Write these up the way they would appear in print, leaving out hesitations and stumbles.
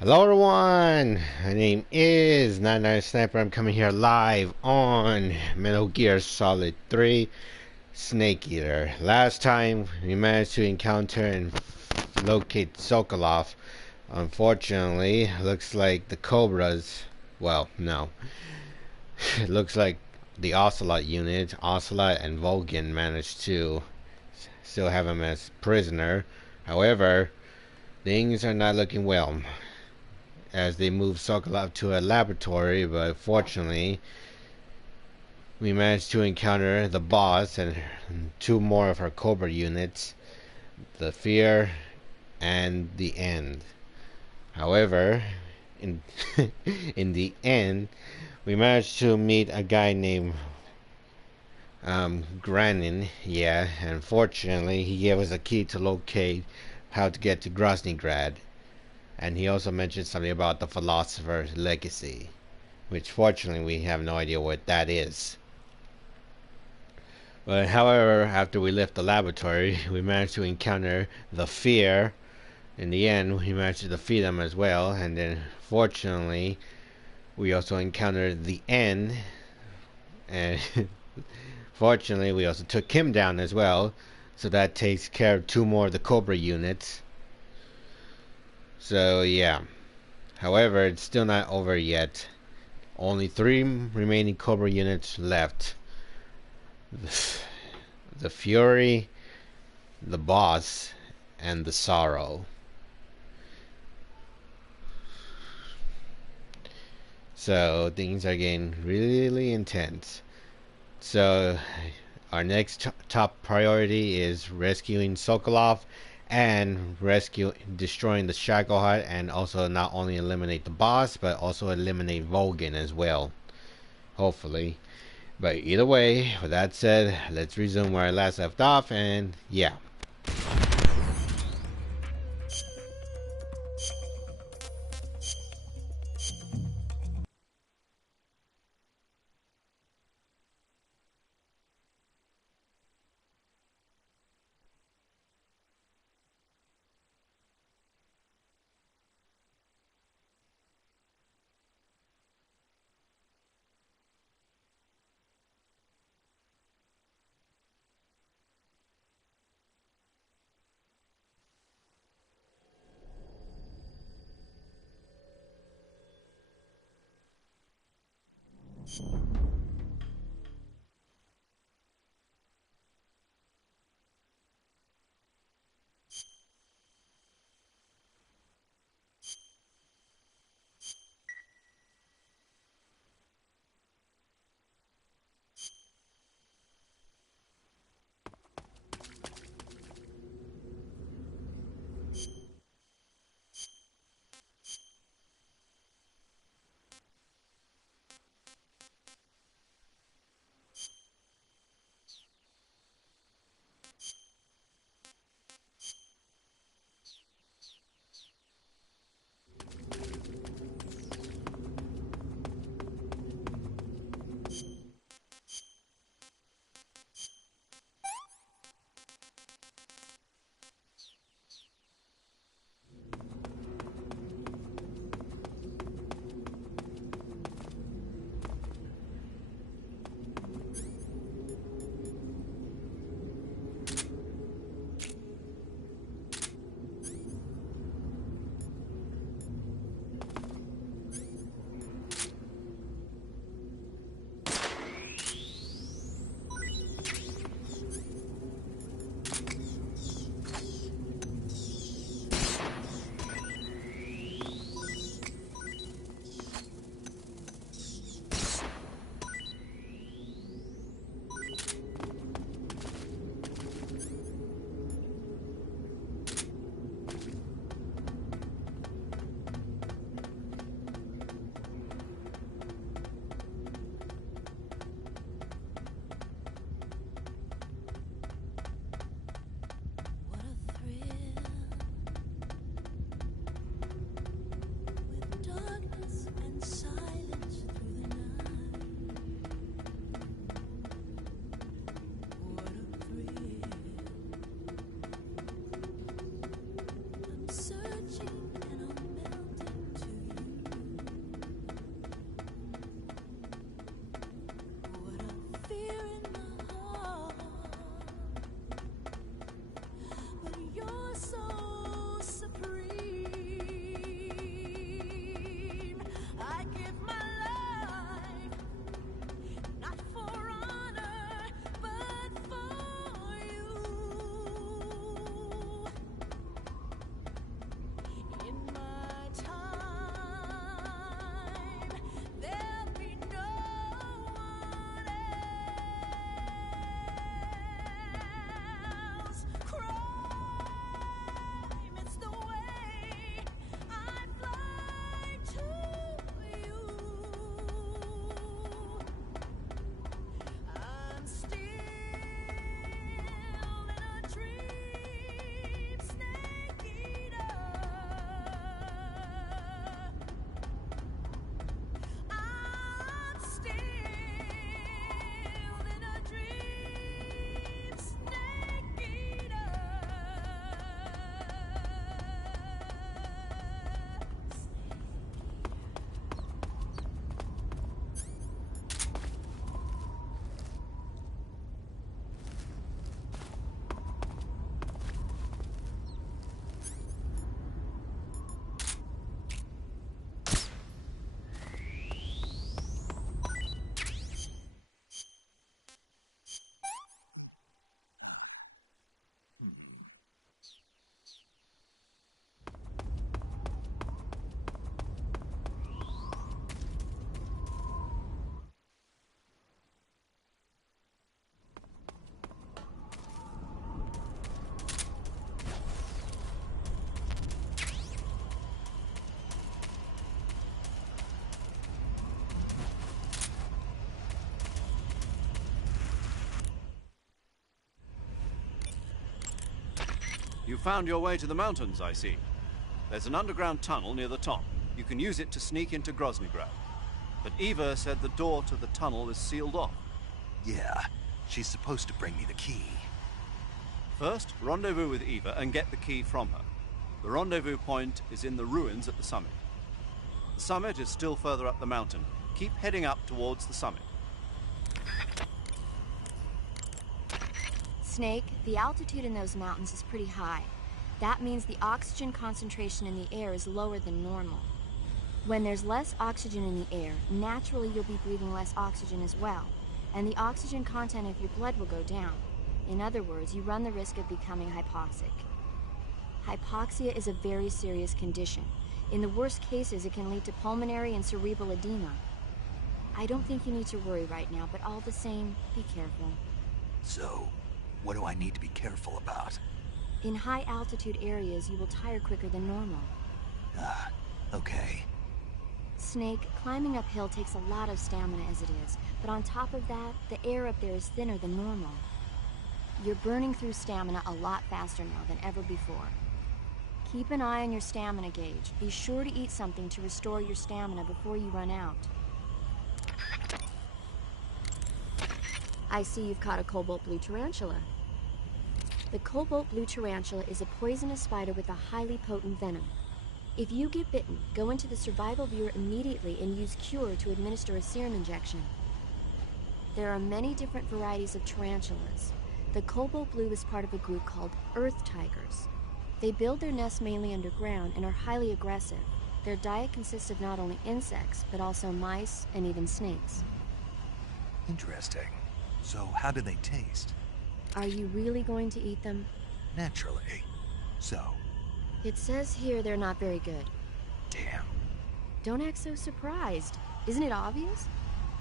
Hello everyone, my name is 99 Sniper. I'm coming here live on Metal Gear Solid 3 Snake Eater. Last time we managed to encounter and locate Sokolov. Unfortunately, looks like the Cobras, well, no. It looks like the Ocelot unit, Ocelot and Volgin managed to still have him as prisoner. However, things are not looking well as they move Sokolov to a laboratory, but fortunately, we managed to encounter the boss and two more of her Cobra units, the Fear and the End. However, in in the end, we managed to meet a guy named Granin. Yeah, and fortunately, he gave us a key to locate how to get to Groznygrad. And he also mentioned something about the philosopher's legacy, which fortunately we have no idea what that is. But however, after we left the laboratory, we managed to encounter the Fear. In the end, we managed to defeat them as well, and then fortunately, we also encountered the End, and fortunately, we also took him down as well. So that takes care of two more of the Cobra units. So yeah. However, it's still not over yet. Only three remaining Cobra units left. The Fury, the Boss, and the Sorrow. So things are getting really intense. So our next top priority is rescuing Sokolov and destroying the Shackle Hut, and also not only eliminate the boss but also eliminate Volgin as well, hopefully. But either way, with that said, let's resume where I last left off, and yeah. found your way to the mountains, I see. There's an underground tunnel near the top. You can use it to sneak into Groznygrad. But Eva said the door to the tunnel is sealed off. Yeah, she's supposed to bring me the key. First, rendezvous with Eva and get the key from her. The rendezvous point is in the ruins at the summit. The summit is still further up the mountain. Keep heading up towards the summit. Snake, the altitude in those mountains is pretty high. That means the oxygen concentration in the air is lower than normal. When there's less oxygen in the air, naturally you'll be breathing less oxygen as well, and the oxygen content of your blood will go down. In other words, you run the risk of becoming hypoxic. Hypoxia is a very serious condition. In the worst cases, it can lead to pulmonary and cerebral edema. I don't think you need to worry right now, but all the same, be careful. So, what do I need to be careful about? In high altitude areas, you will tire quicker than normal. Okay. Snake, climbing uphill takes a lot of stamina as it is, but on top of that, the air up there is thinner than normal. You're burning through stamina a lot faster now than ever before. Keep an eye on your stamina gauge. Be sure to eat something to restore your stamina before you run out. I see you've caught a cobalt blue tarantula. The cobalt blue tarantula is a poisonous spider with a highly potent venom. If you get bitten, go into the survival viewer immediately and use Cure to administer a serum injection. There are many different varieties of tarantulas. The cobalt blue is part of a group called earth tigers. They build their nests mainly underground and are highly aggressive. Their diet consists of not only insects, but also mice and even snakes. Interesting. So how do they taste? Are you really going to eat them? Naturally. So? It says here they're not very good. Damn. Don't act so surprised. Isn't it obvious?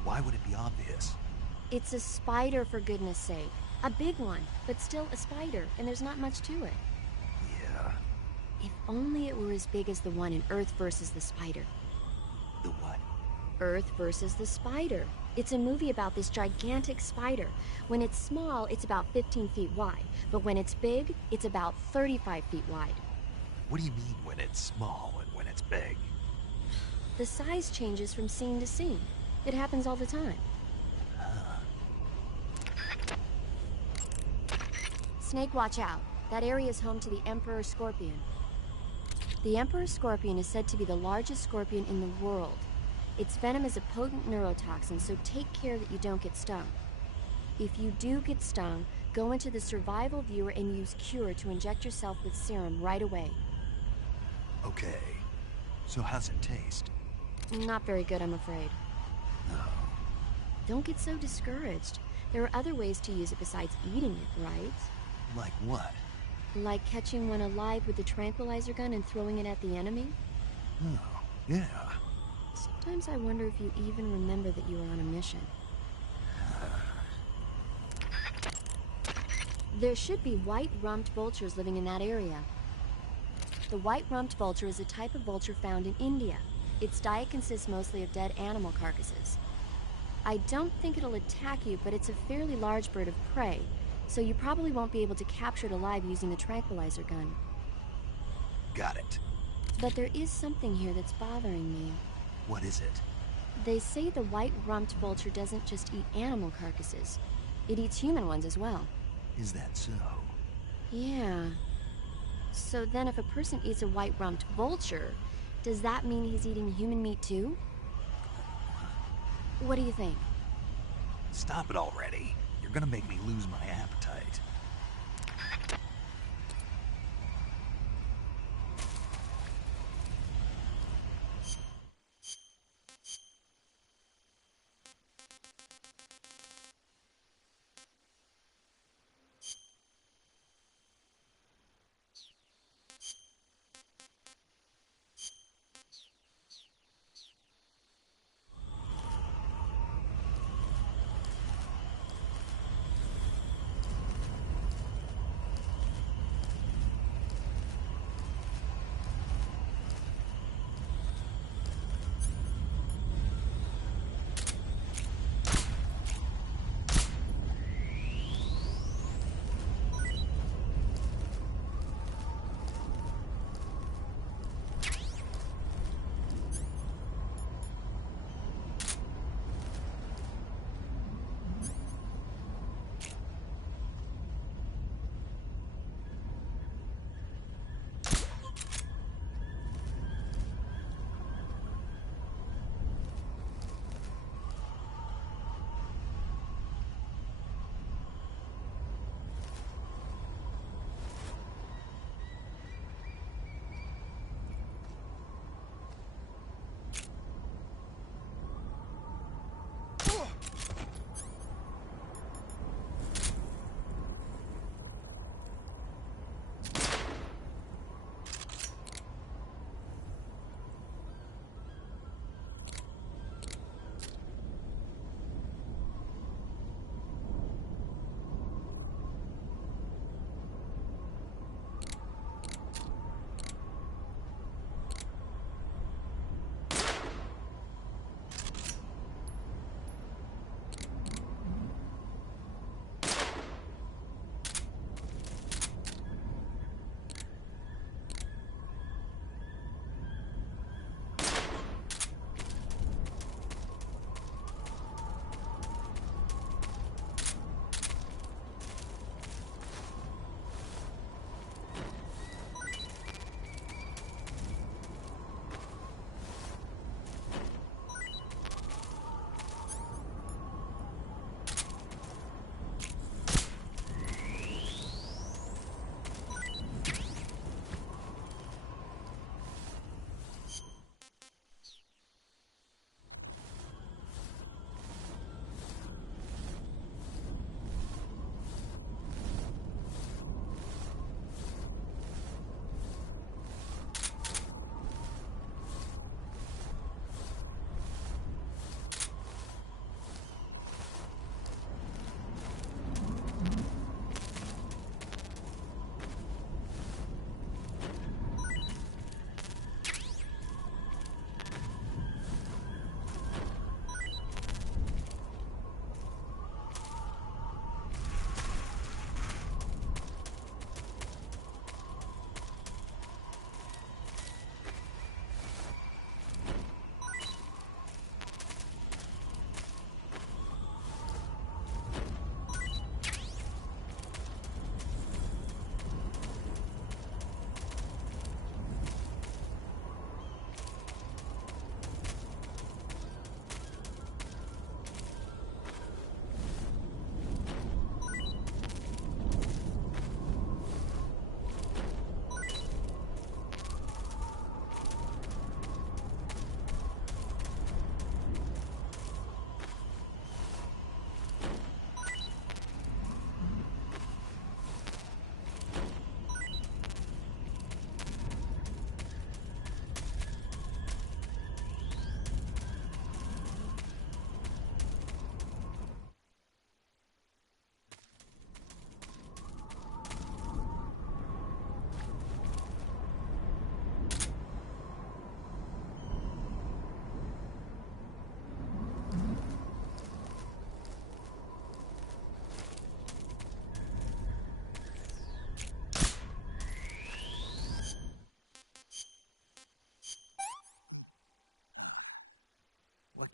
Why would it be obvious? It's a spider, for goodness sake. A big one, but still a spider, and there's not much to it. Yeah. If only it were as big as the one in Earth versus the Spider. The what? Earth versus the Spider. It's a movie about this gigantic spider. When it's small, it's about 15 feet wide, but when it's big, it's about 35 feet wide. What do you mean when it's small and when it's big? The size changes from scene to scene. It happens all the time. Snake, watch out. That area is home to the Emperor Scorpion. The Emperor Scorpion is said to be the largest scorpion in the world. Its venom is a potent neurotoxin, so take care that you don't get stung. If you do get stung, go into the survival viewer and use Cure to inject yourself with serum right away. Okay. So how's it taste? Not very good, I'm afraid. Oh. Don't get so discouraged. There are other ways to use it besides eating it, right? Like what? Like catching one alive with a tranquilizer gun and throwing it at the enemy? Oh, yeah. Sometimes I wonder if you even remember that you were on a mission. There should be white-rumped vultures living in that area. The white-rumped vulture is a type of vulture found in India. Its diet consists mostly of dead animal carcasses. I don't think it'll attack you, but it's a fairly large bird of prey, so you probably won't be able to capture it alive using the tranquilizer gun. Got it. But there is something here that's bothering me. What is it? They say the white-rumped vulture doesn't just eat animal carcasses. It eats human ones as well. Is that so? Yeah. So then if a person eats a white-rumped vulture, does that mean he's eating human meat too? What do you think? Stop it already. You're gonna make me lose my appetite.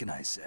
can I say?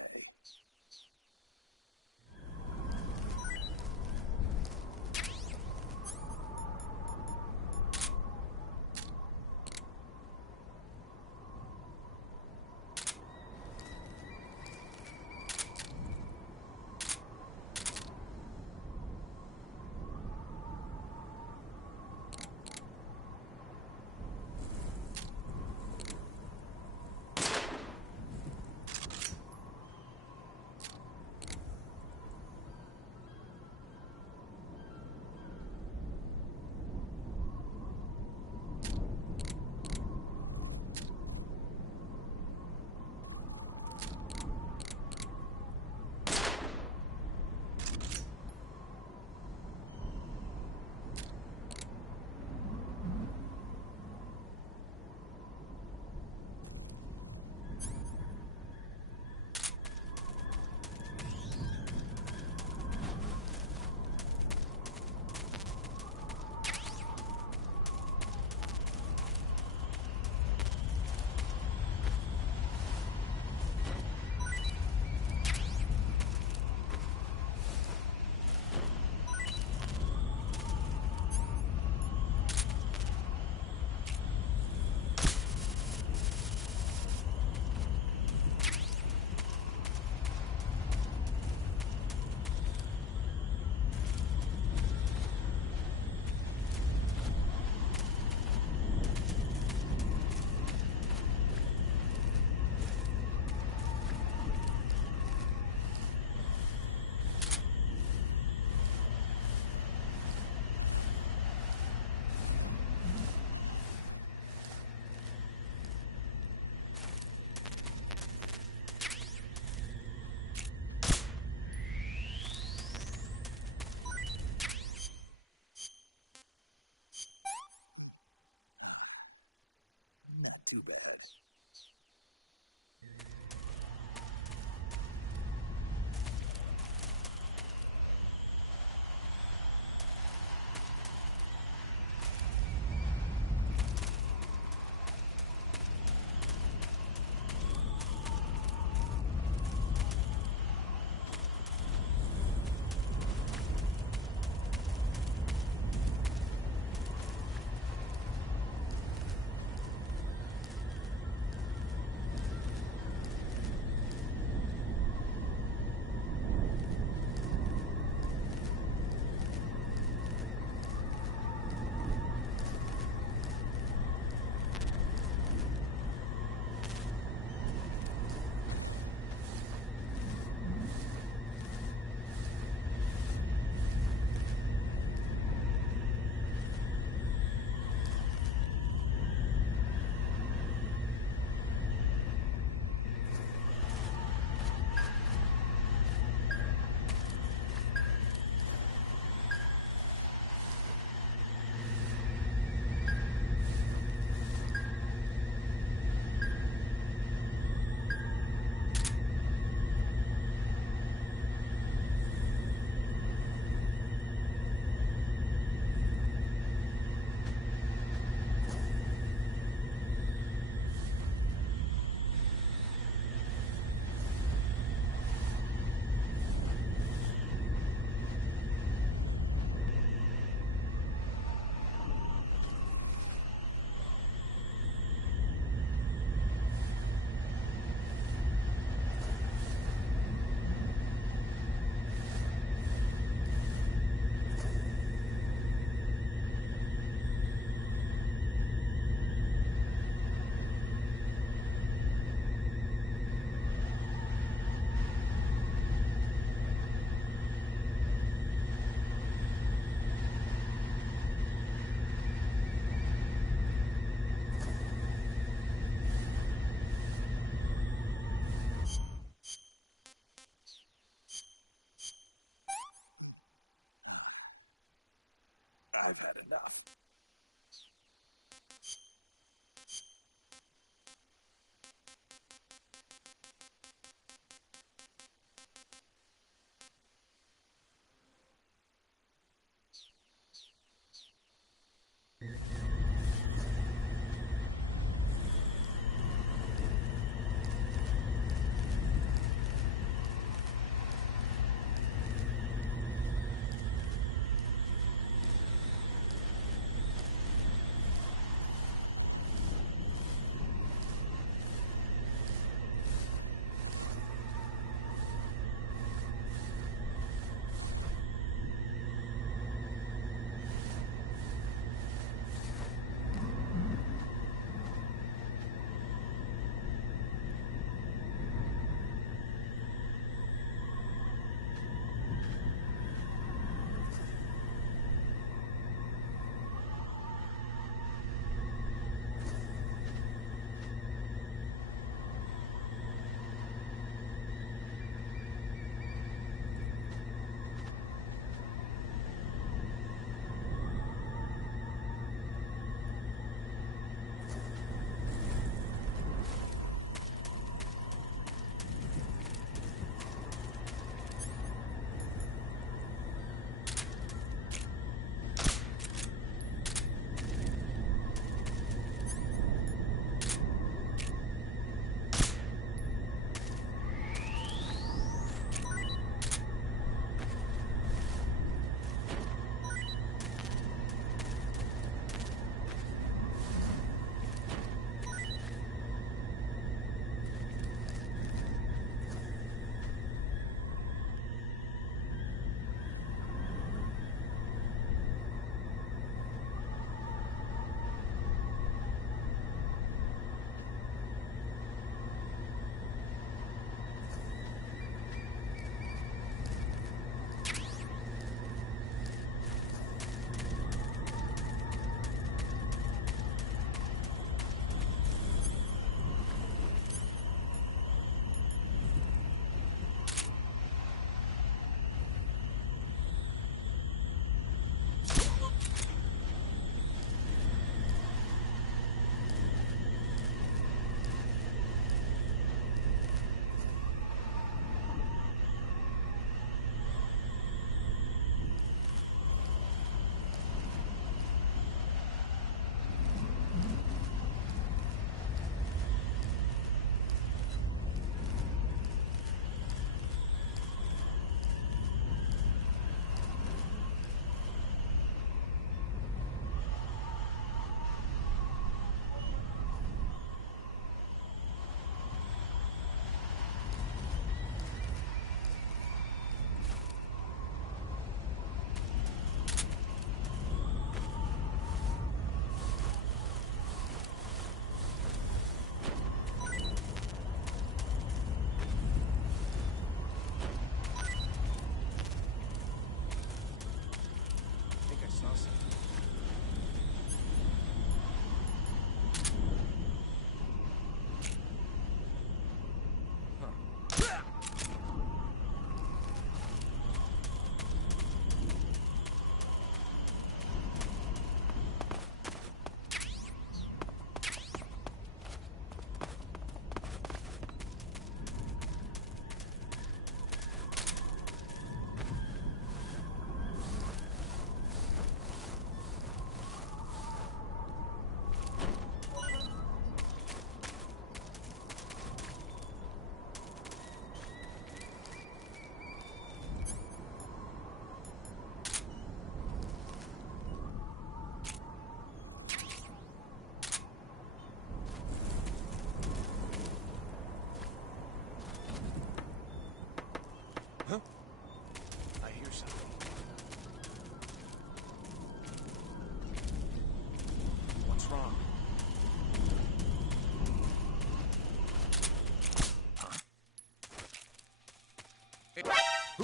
Not too bad.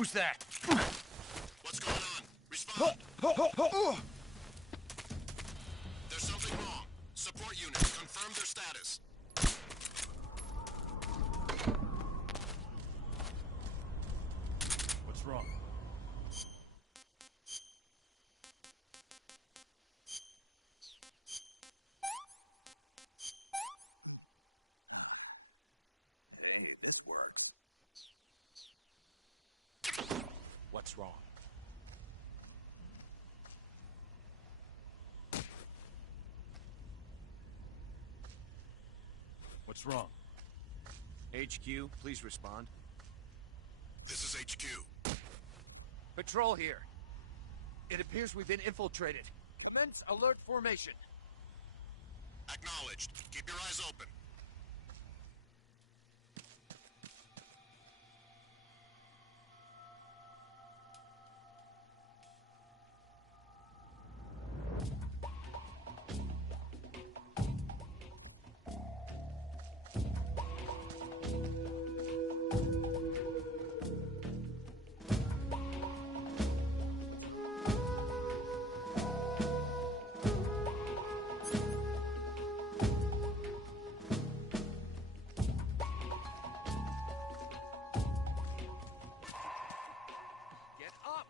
Who's that? What's going on? Respond. There's something wrong. Support units, confirm their status. What's wrong? Hey, this worked. What's wrong? What's wrong? HQ, please respond. This is HQ. Patrol here. It appears we've been infiltrated. Commence alert formation. Acknowledged. Keep your eyes open. Get up!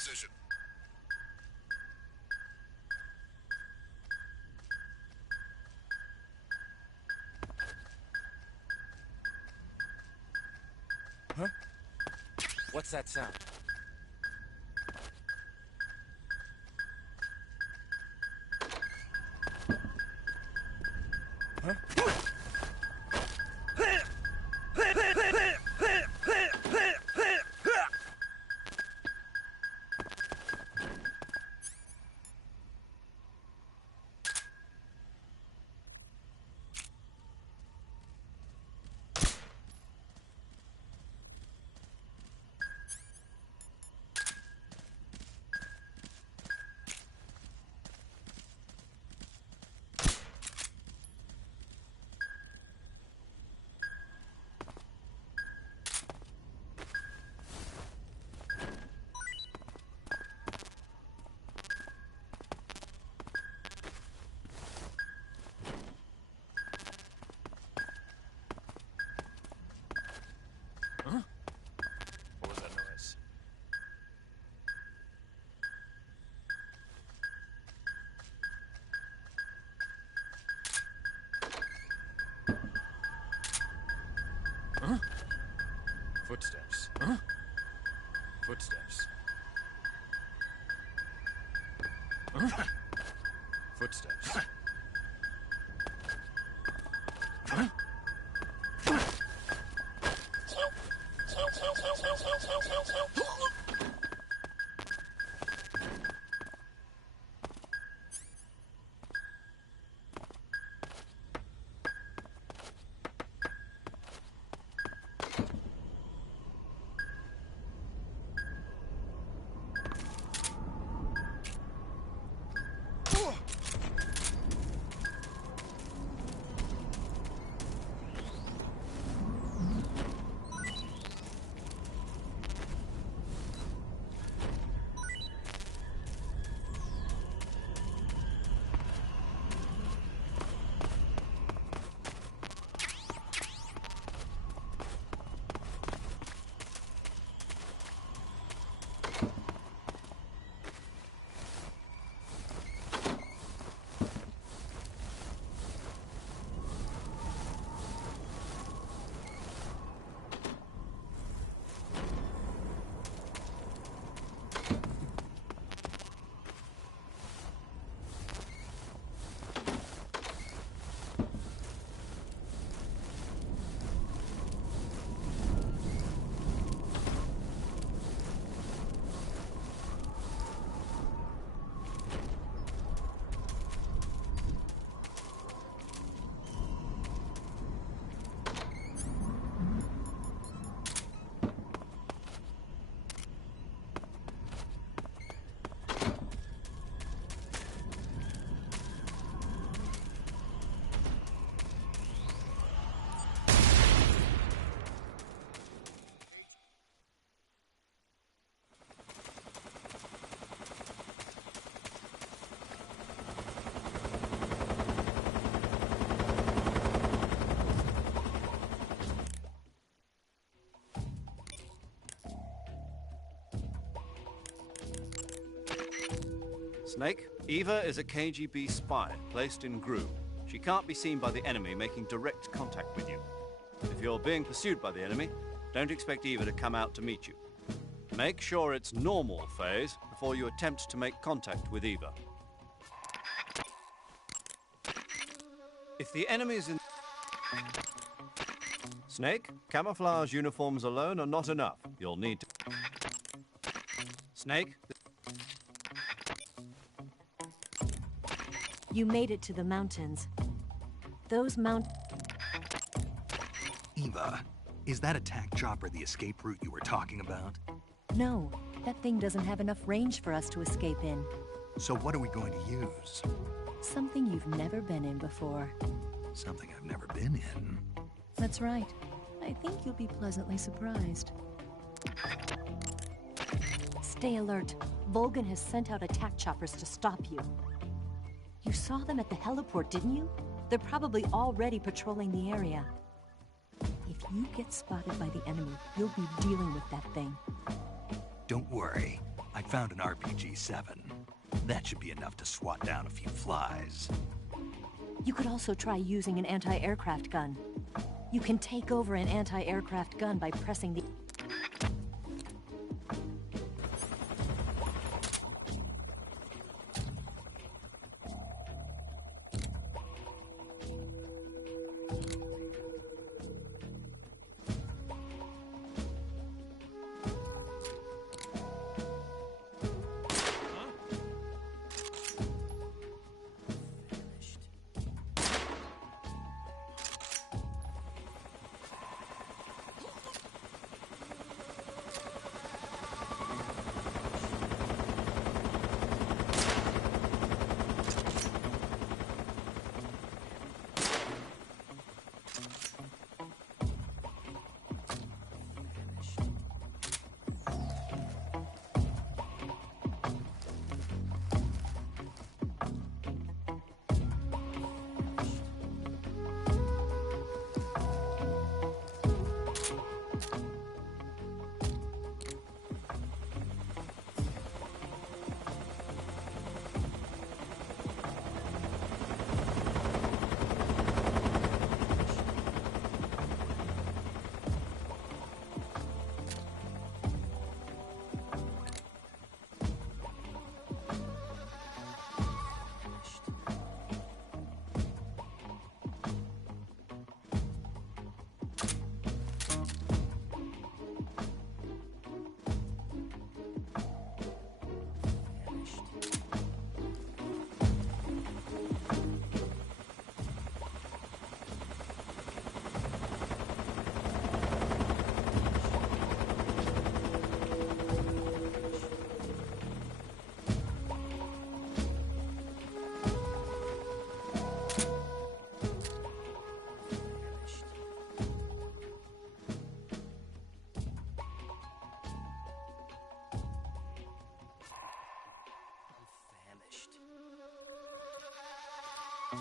position. Huh? What's that sound? Huh? footsteps. Snake, Eva is a KGB spy placed in Gru. She can't be seen by the enemy making direct contact with you. If you're being pursued by the enemy, don't expect Eva to come out to meet you. Make sure it's normal phase before you attempt to make contact with Eva. If the enemy is in... Snake, camouflage uniforms alone are not enough. You'll need to... Snake... You made it to the mountains. Those Eva, is that attack chopper the escape route you were talking about? No, that thing doesn't have enough range for us to escape in. So what are we going to use? Something you've never been in before. Something I've never been in. That's right. I think you'll be pleasantly surprised. Stay alert. Volgan has sent out attack choppers to stop you. You saw them at the heliport, didn't you? They're probably already patrolling the area. If you get spotted by the enemy, you'll be dealing with that thing. Don't worry. I found an RPG-7. That should be enough to swat down a few flies. You could also try using an anti-aircraft gun. You can take over an anti-aircraft gun by pressing the... This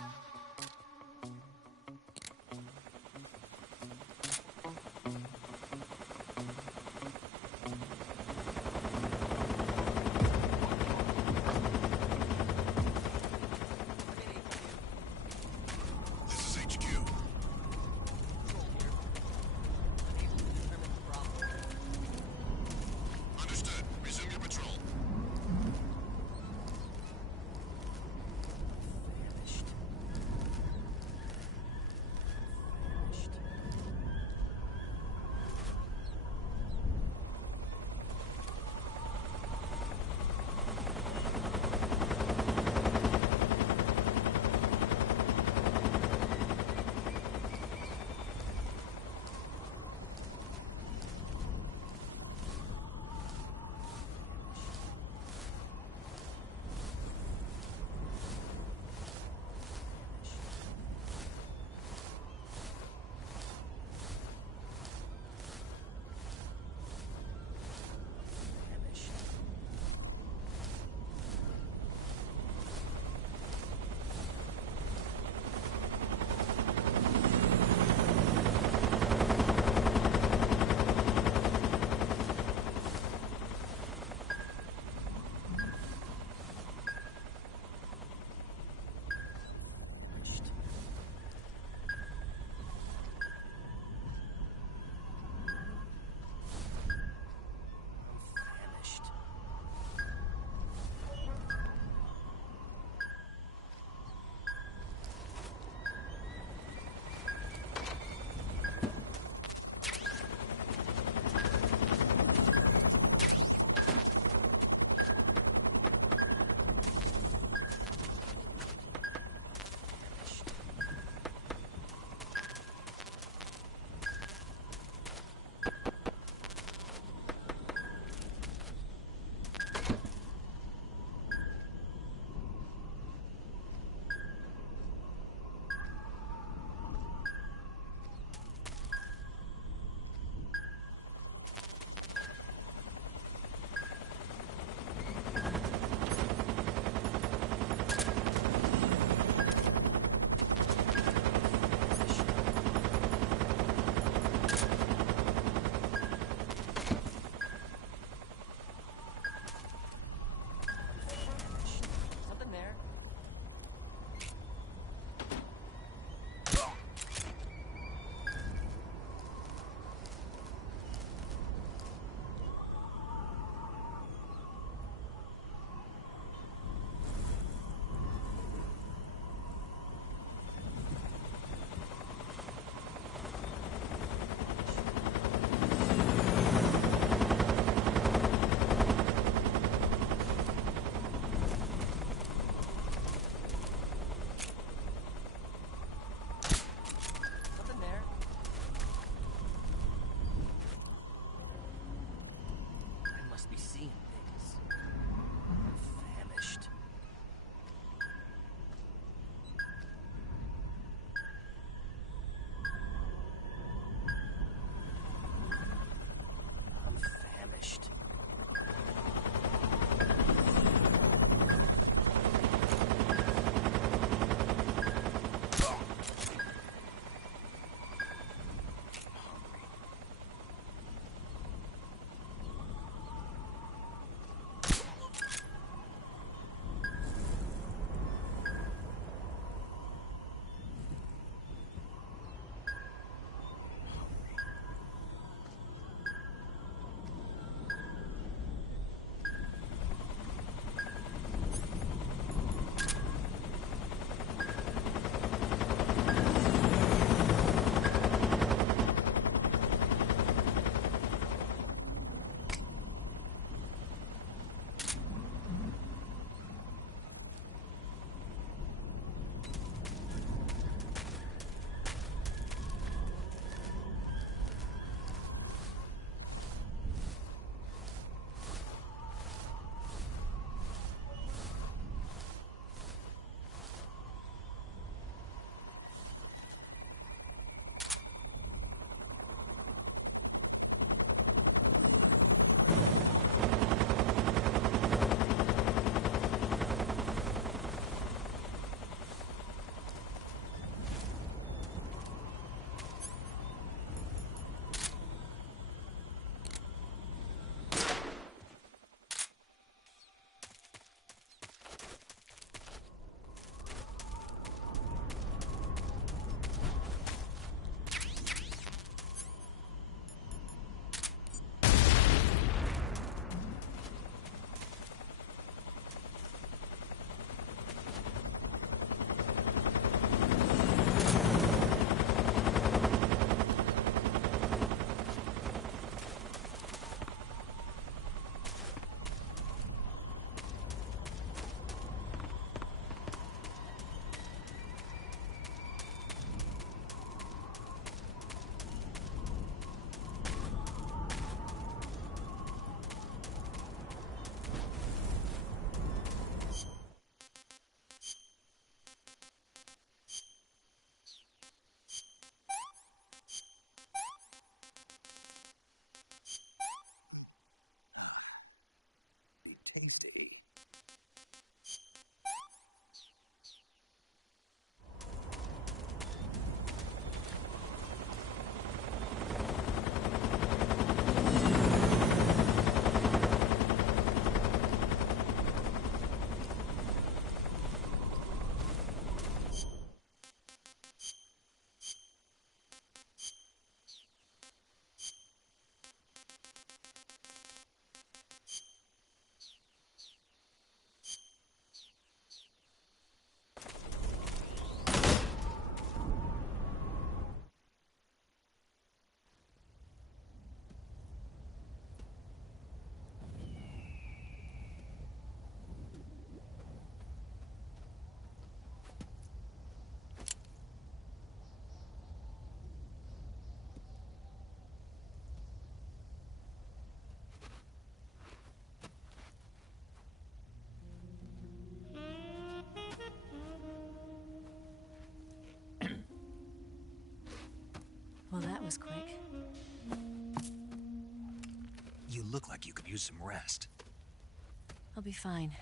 is HQ. Understood. Resume your patrol. was quick. You look like you could use some rest. I'll be fine.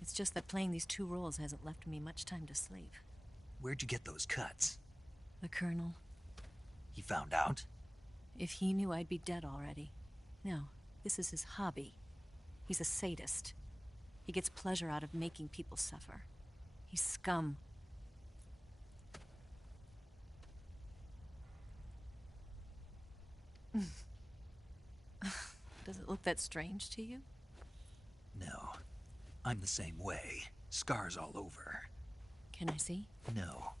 It's just that playing these 2 roles hasn't left me much time to sleep. Where'd you get those cuts? The Colonel. He found out? If he knew, I'd be dead already. No, this is his hobby. He's a sadist. He gets pleasure out of making people suffer. He's scum. Does it look that strange to you? No. I'm the same way. Scars all over. Can I see? No.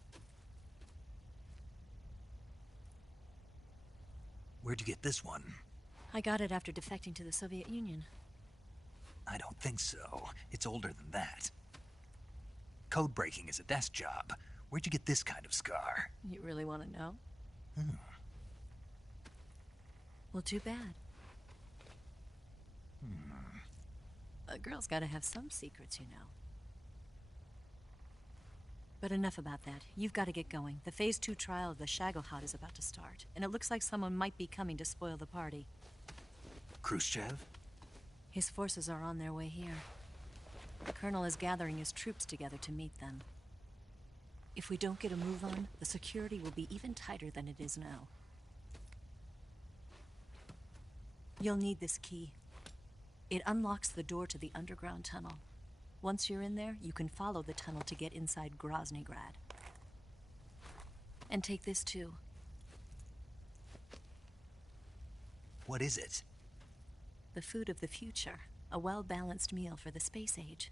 Where'd you get this one? I got it after defecting to the Soviet Union. I don't think so. It's older than that. Code breaking is a desk job. Where'd you get this kind of scar? You really want to know? Hmm. Well, too bad. A girl's gotta have some secrets, you know. But enough about that. You've got to get going. The Phase 2 trial of the Shagohod is about to start, and it looks like someone might be coming to spoil the party. Khrushchev? His forces are on their way here. The Colonel is gathering his troops together to meet them. If we don't get a move on, the security will be even tighter than it is now. You'll need this key. It unlocks the door to the underground tunnel. Once you're in there, you can follow the tunnel to get inside Groznygrad. And take this too. What is it? The food of the future. A well-balanced meal for the space age.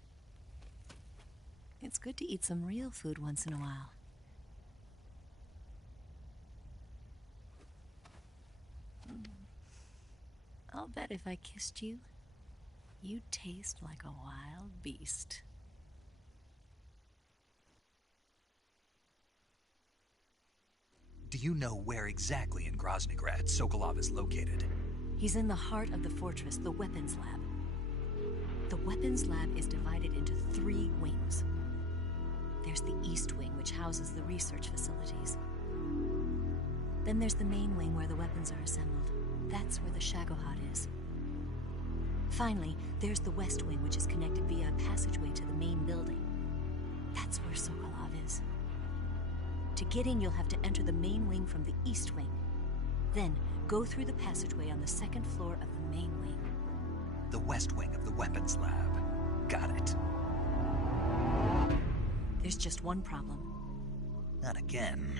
It's good to eat some real food once in a while. I'll bet if I kissed you, you'd taste like a wild beast. Do you know where exactly in Groznygrad Sokolov is located? He's in the heart of the fortress, the weapons lab. The weapons lab is divided into 3 wings. There's the East Wing, which houses the research facilities. Then there's the main wing where the weapons are assembled. That's where the Shagohod is. Finally, there's the West Wing, which is connected via a passageway to the main building. That's where Sokolov is. To get in, you'll have to enter the main wing from the East Wing. Then, go through the passageway on the 2nd floor of the main wing. The West Wing of the weapons lab. Got it. There's just one problem. Not again.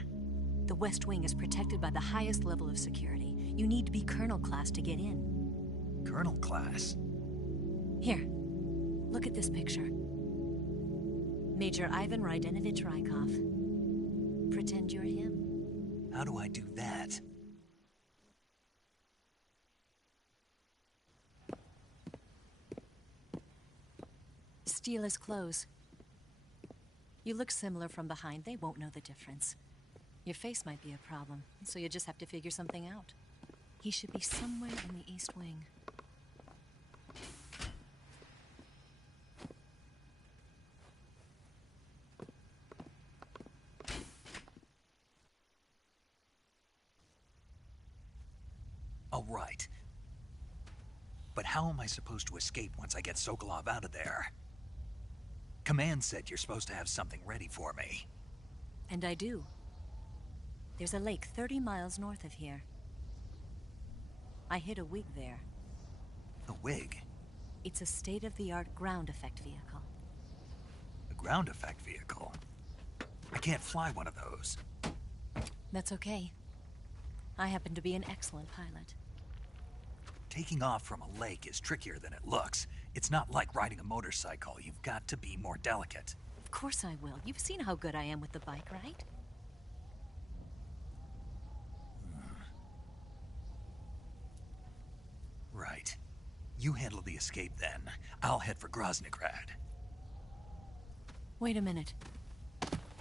The West Wing is protected by the highest level of security. You need to be Colonel class to get in. Colonel class? Here, look at this picture. Major Ivan Rydenovich Rykov. Pretend you're him. How do I do that? Steal his clothes. You look similar from behind. They won't know the difference. Your face might be a problem, so you just have to figure something out. He should be somewhere in the East Wing. All right. But how am I supposed to escape once I get Sokolov out of there? Command said you're supposed to have something ready for me. And I do. There's a lake 30 miles north of here. I hid a wig there. A wig? It's a state-of-the-art ground effect vehicle. A ground effect vehicle? I can't fly one of those. That's okay. I happen to be an excellent pilot. Taking off from a lake is trickier than it looks. It's not like riding a motorcycle. You've got to be more delicate. Of course I will. You've seen how good I am with the bike, right? Right. You handle the escape then. I'll head for Groznygrad. Wait a minute.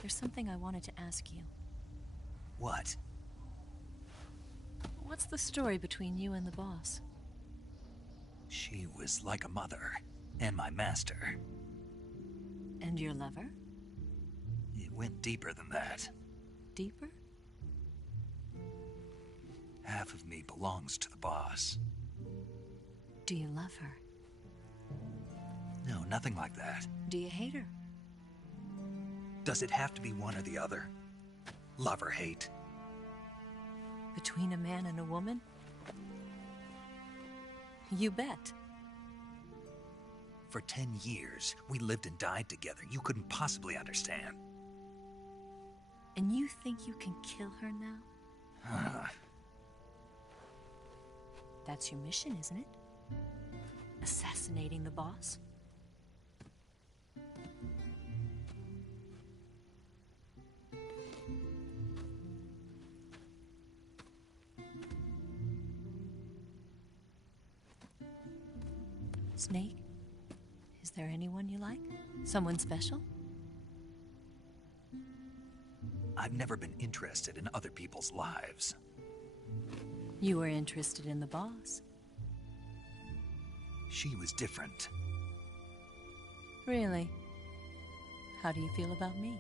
There's something I wanted to ask you. What? What's the story between you and the boss? She was like a mother, and my master. And your lover? It went deeper than that. Deeper? Half of me belongs to the boss. Do you love her? No, nothing like that. Do you hate her? Does it have to be one or the other? Love or hate? Between a man and a woman? You bet. For 10 years, we lived and died together. You couldn't possibly understand. And you think you can kill her now? That's your mission, isn't it? Assassinating the boss? Snake? Is there anyone you like? Someone special? I've never been interested in other people's lives. You were interested in the boss. She was different. Really? How do you feel about me?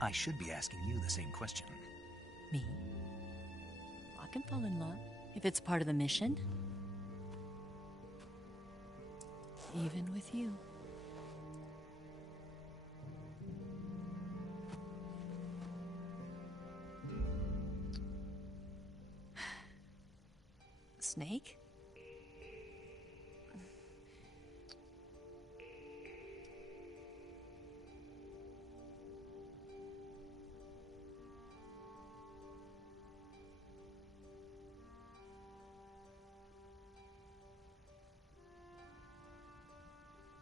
I should be asking you the same question. Me? I can fall in love if it's part of the mission. Even with you. Snake?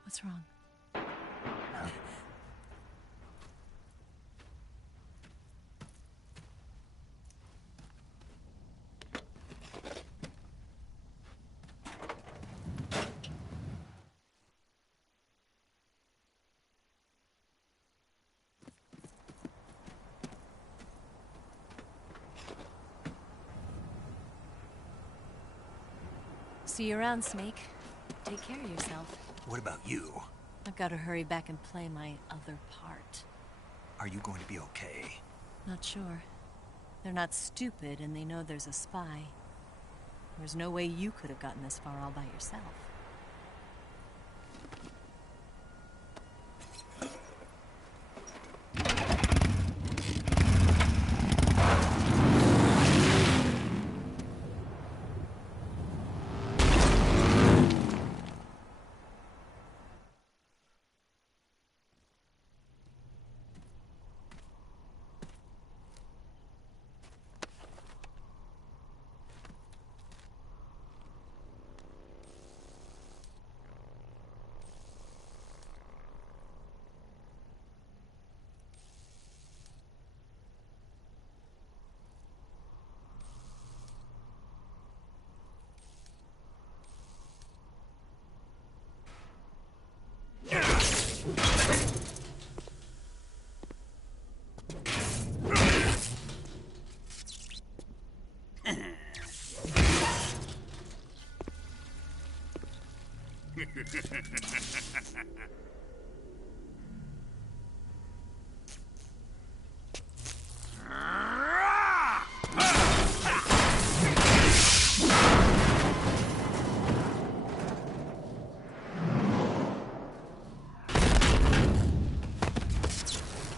What's wrong? See you around, Snake. Take care of yourself. What about you? I've got to hurry back and play my other part. Are you going to be okay? Not sure. They're not stupid, and they know there's a spy. There's no way you could have gotten this far all by yourself.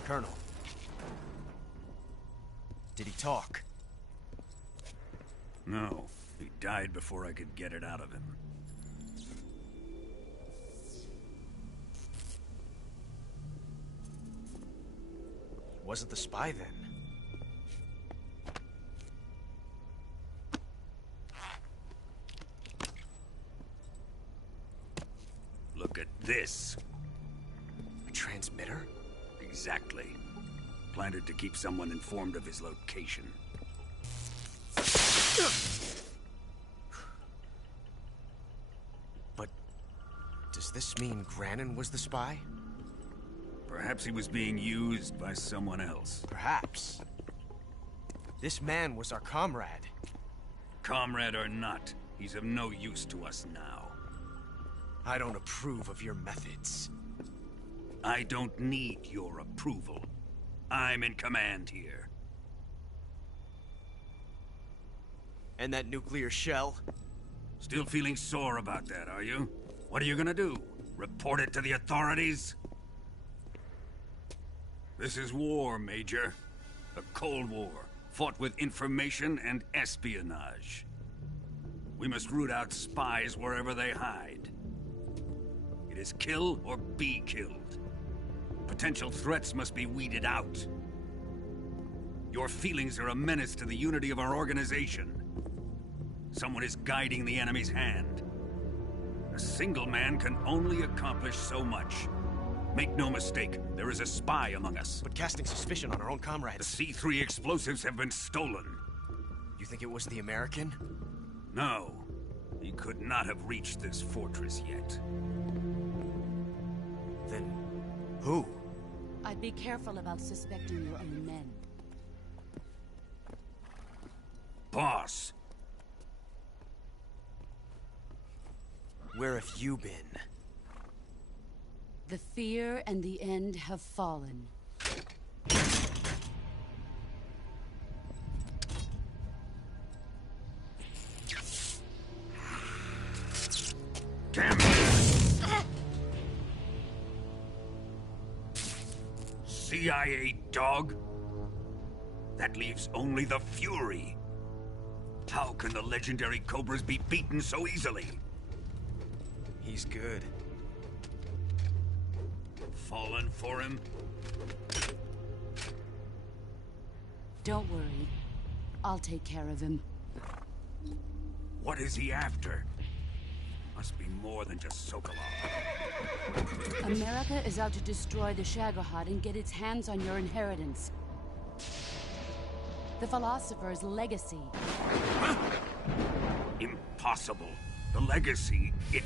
Colonel. Did he talk? No. He died before I could get it out of him. Wasn't the spy then? Look at this. A transmitter? Exactly. Planted to keep someone informed of his location. But does this mean Grannon was the spy? Perhaps he was being used by someone else. Perhaps. This man was our comrade. Comrade or not, he's of no use to us now. I don't approve of your methods. I don't need your approval. I'm in command here. And that nuclear shell? Still feeling sore about that, are you? What are you gonna do? Report it to the authorities? This is war, Major. A Cold War, fought with information and espionage. We must root out spies wherever they hide. It is kill or be killed. Potential threats must be weeded out. Your feelings are a menace to the unity of our organization. Someone is guiding the enemy's hand. A single man can only accomplish so much. Make no mistake, there is a spy among us. But casting suspicion on our own The comrades. C3 explosives have been stolen. You think it was the American? No, he could not have reached this fortress yet. Then, who? I'd be careful about suspecting your own men. Boss, Where have you been? The fear and the end have fallen. damn it! CIA dog? That leaves only the Fury. How can the legendary Cobras be beaten so easily? He's good. Fallen for him? Don't worry. I'll take care of him. What is he after? Must be more than just Sokolov. America is out to destroy the Shagohod and get its hands on your inheritance. The philosopher's legacy. Huh? Impossible. The legacy, it...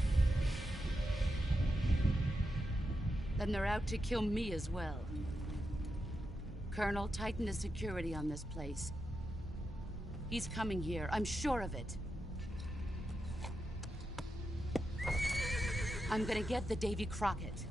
Then they're out to kill me as well. Colonel, tighten the security on this place. He's coming here, I'm sure of it. I'm gonna get the Davy Crockett.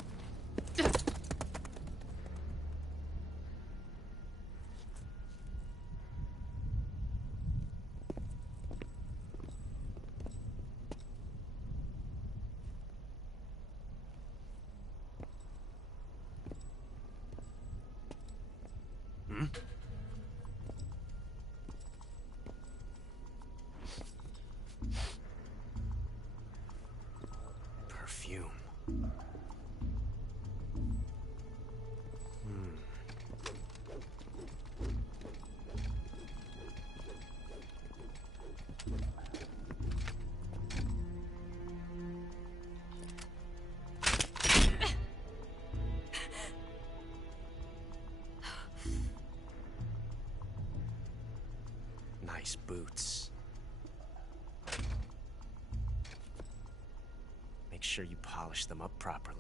Perfume. Nice boots. Make sure you polish them up properly.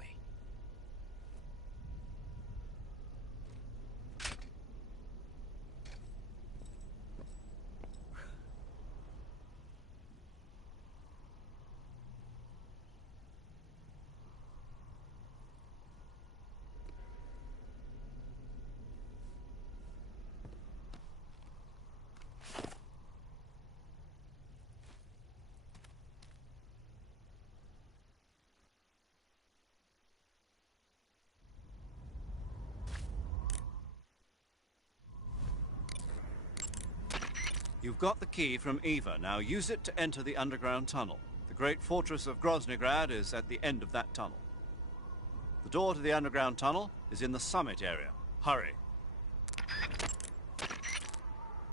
You've got the key from Eva. Now use it to enter the underground tunnel. The great fortress of Groznygrad is at the end of that tunnel. The door to the underground tunnel is in the summit area. Hurry.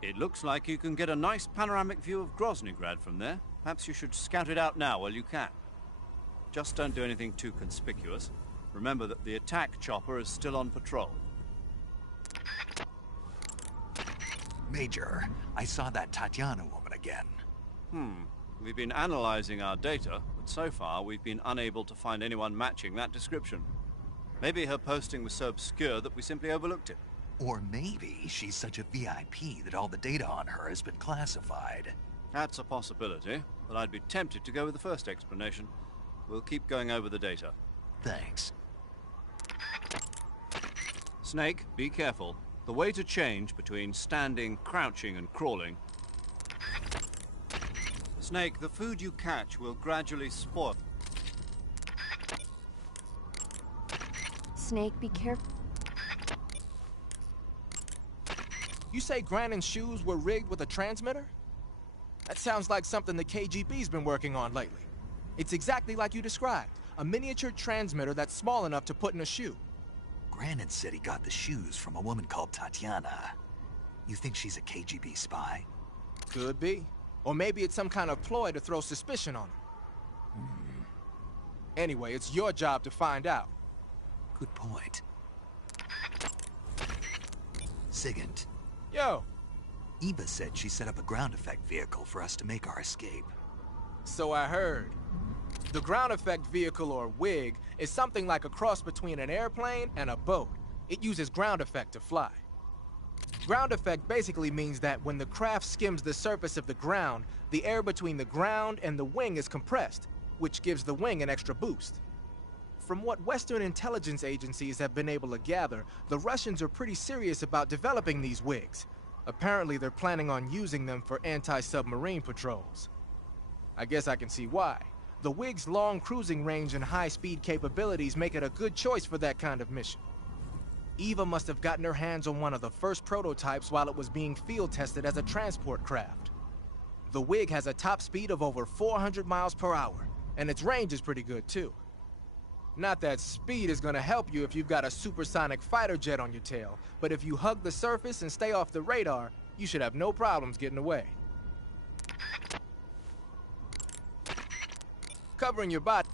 It looks like you can get a nice panoramic view of Groznygrad from there. Perhaps you should scout it out now while you can. Just don't do anything too conspicuous. Remember that the attack chopper is still on patrol. Major, I saw that Tatiana woman again. We've been analyzing our data, but so far we've been unable to find anyone matching that description. Maybe her posting was so obscure that we simply overlooked it. Or maybe she's such a VIP that all the data on her has been classified. That's a possibility, but I'd be tempted to go with the first explanation. We'll keep going over the data. Thanks. Snake, be careful. The way to change between standing, crouching, and crawling Snake, the food you catch will gradually spoil. Snake, be careful. You say Grannon's shoes were rigged with a transmitter? That sounds like something the KGB's been working on lately. It's exactly like you described. A miniature transmitter that's small enough to put in a shoe. Grannon said he got the shoes from a woman called Tatiana. You think she's a KGB spy? Could be. Or maybe it's some kind of ploy to throw suspicion on him. Anyway, it's your job to find out. Good point. Sigint. Yo. Eva said she set up a ground effect vehicle for us to make our escape. So I heard. The ground effect vehicle, or WIG, is something like a cross between an airplane and a boat. It uses ground effect to fly. Ground effect basically means that when the craft skims the surface of the ground, the air between the ground and the wing is compressed, which gives the wing an extra boost. From what Western intelligence agencies have been able to gather, the Russians are pretty serious about developing these WIGs. Apparently, they're planning on using them for anti-submarine patrols. I guess I can see why. The WIG's long cruising range and high-speed capabilities make it a good choice for that kind of mission. Eva must have gotten her hands on one of the first prototypes while it was being field tested as a transport craft. The WIG has a top speed of over 400 miles per hour, and its range is pretty good too. Not that speed is gonna help you if you've got a supersonic fighter jet on your tail, but if you hug the surface and stay off the radar, you should have no problems getting away. Covering your body.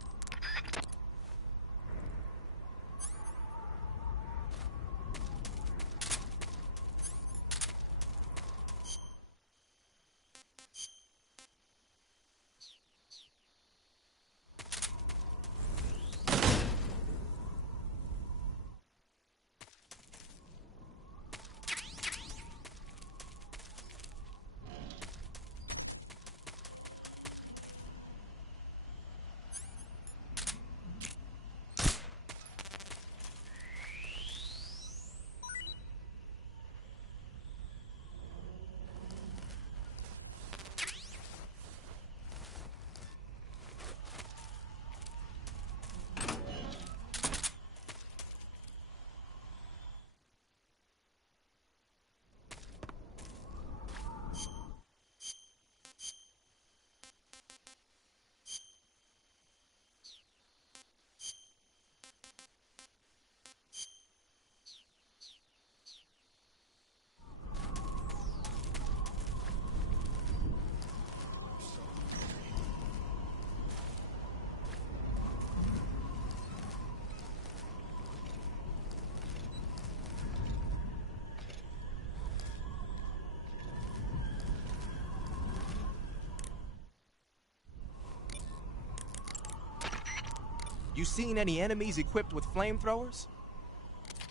You seen any enemies equipped with flamethrowers?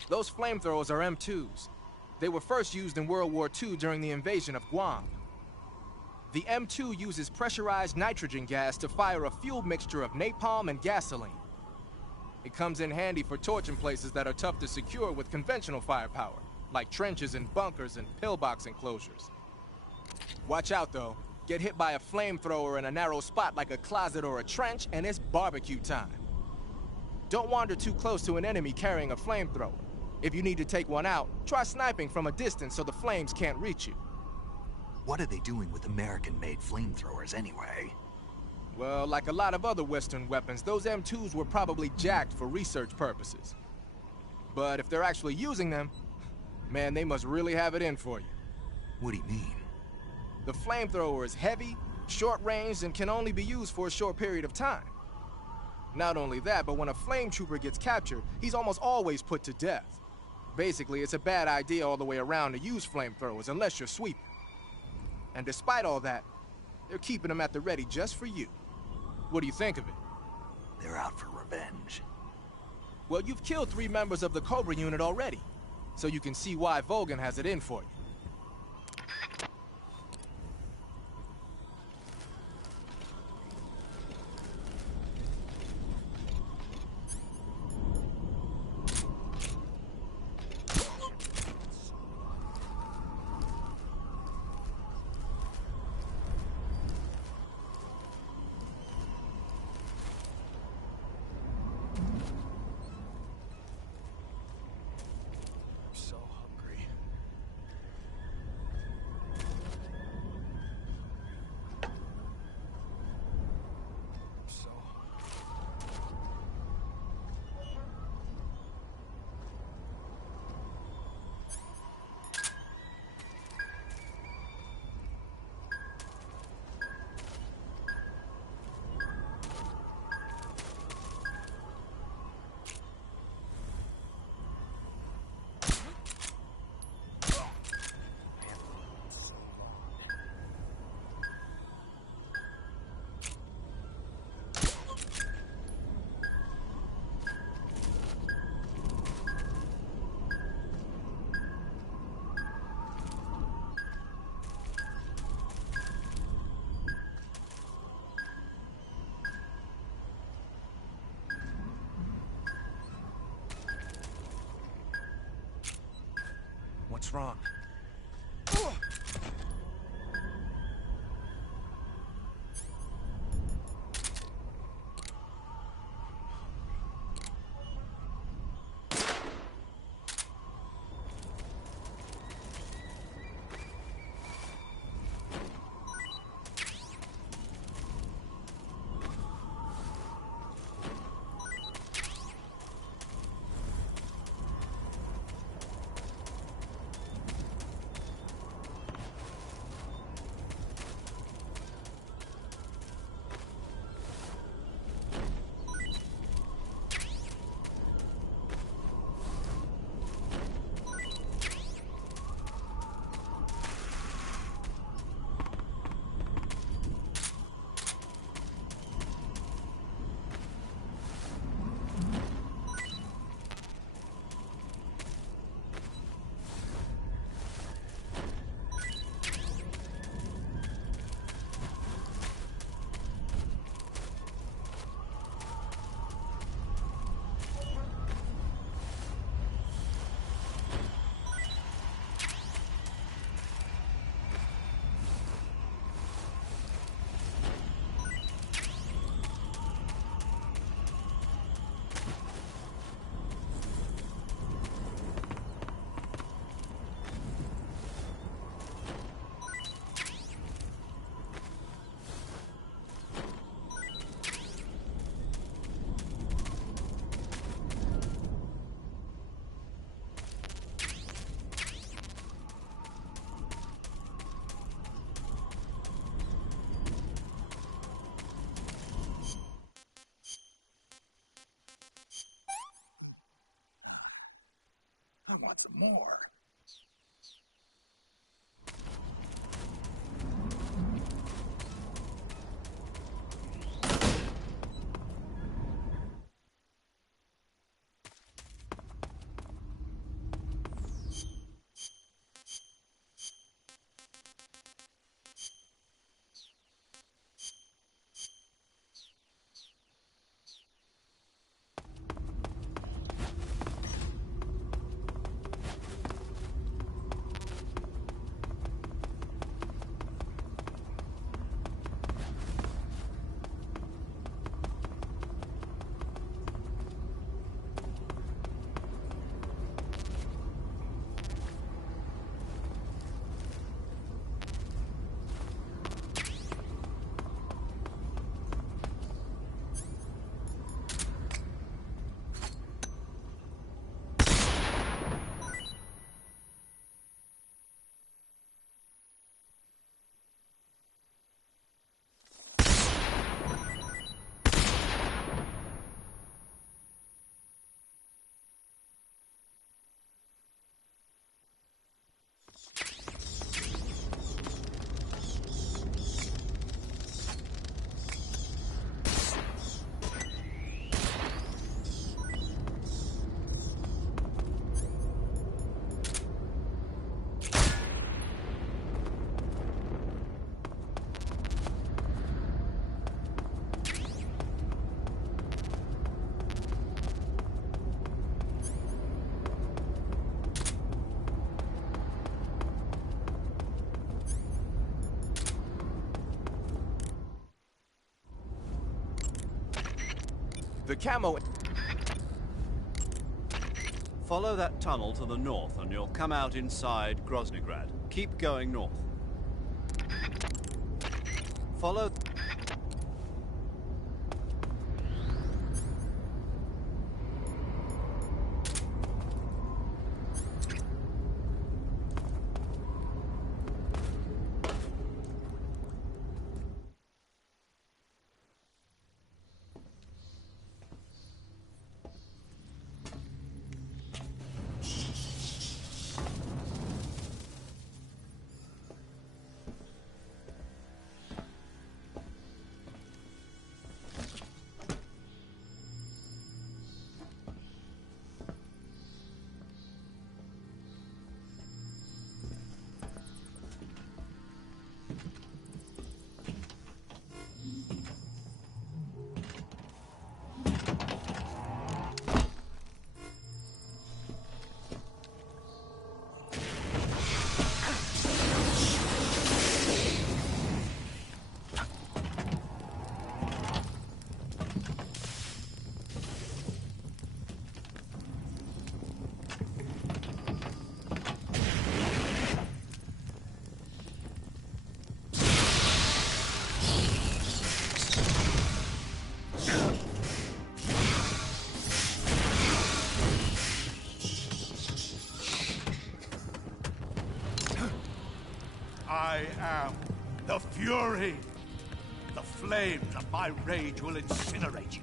Those flamethrowers are M2s. They were first used in World War II during the invasion of Guam. The M2 uses pressurized nitrogen gas to fire a fuel mixture of napalm and gasoline. It comes in handy for torching places that are tough to secure with conventional firepower, like trenches and bunkers and pillbox enclosures. Watch out though. Get hit by a flamethrower in a narrow spot like a closet or a trench, and it's barbecue time. Don't wander too close to an enemy carrying a flamethrower. If you need to take one out, try sniping from a distance so the flames can't reach you. What are they doing with American-made flamethrowers anyway? Well, like a lot of other Western weapons, those M2s were probably jacked for research purposes. But if they're actually using them, man, they must really have it in for you. What do you mean? The flamethrower is heavy, short-ranged, and can only be used for a short period of time. Not only that, but when a flame trooper gets captured, he's almost always put to death. Basically, it's a bad idea all the way around to use flamethrowers unless you're sweeping. And despite all that, they're keeping them at the ready just for you. What do you think of it? They're out for revenge. Well, you've killed 3 members of the Cobra unit already, so you can see why Volgan has it in for you. What's wrong? I want some more. The camo... Follow that tunnel to the north and you'll come out inside Groznygrad. Keep going north. Follow... I am the Fury. The flames of my rage will incinerate you.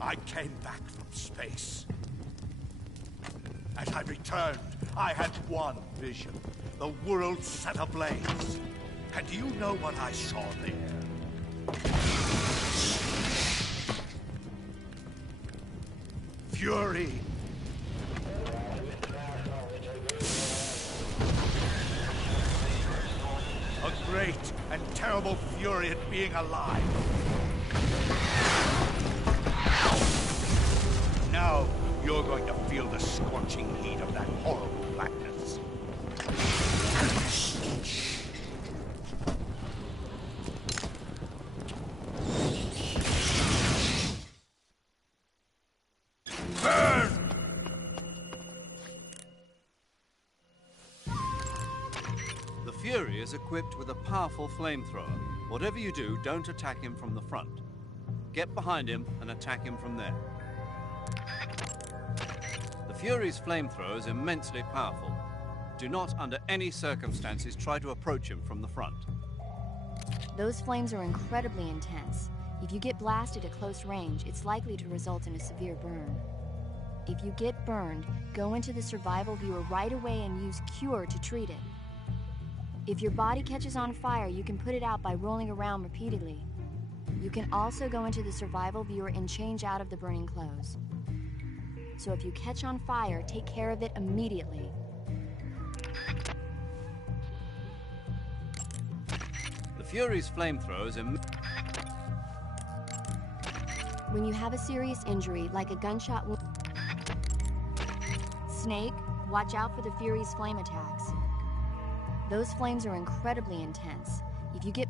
I came back from space. As I returned, I had one vision. The world set ablaze. And do you know what I saw there? Fury. A great and terrible fury at being alive. Now, you're going to feel the scorching heat of that horrible blackness. Burn! The Fury is equipped with a powerful flamethrower. Whatever you do, don't attack him from the front. Get behind him and attack him from there. The Fury's flamethrower is immensely powerful. Do not, under any circumstances, try to approach him from the front. Those flames are incredibly intense. If you get blasted at close range, it's likely to result in a severe burn. If you get burned, go into the survival viewer right away and use Cure to treat it. If your body catches on fire, you can put it out by rolling around repeatedly. You can also go into the survival viewer and change out of the burning clothes. So if you catch on fire, take care of it immediately. The Fury's flamethrower is When you have a serious injury, like a gunshot wound... Snake, watch out for the Fury's flame attacks. Those flames are incredibly intense. If you get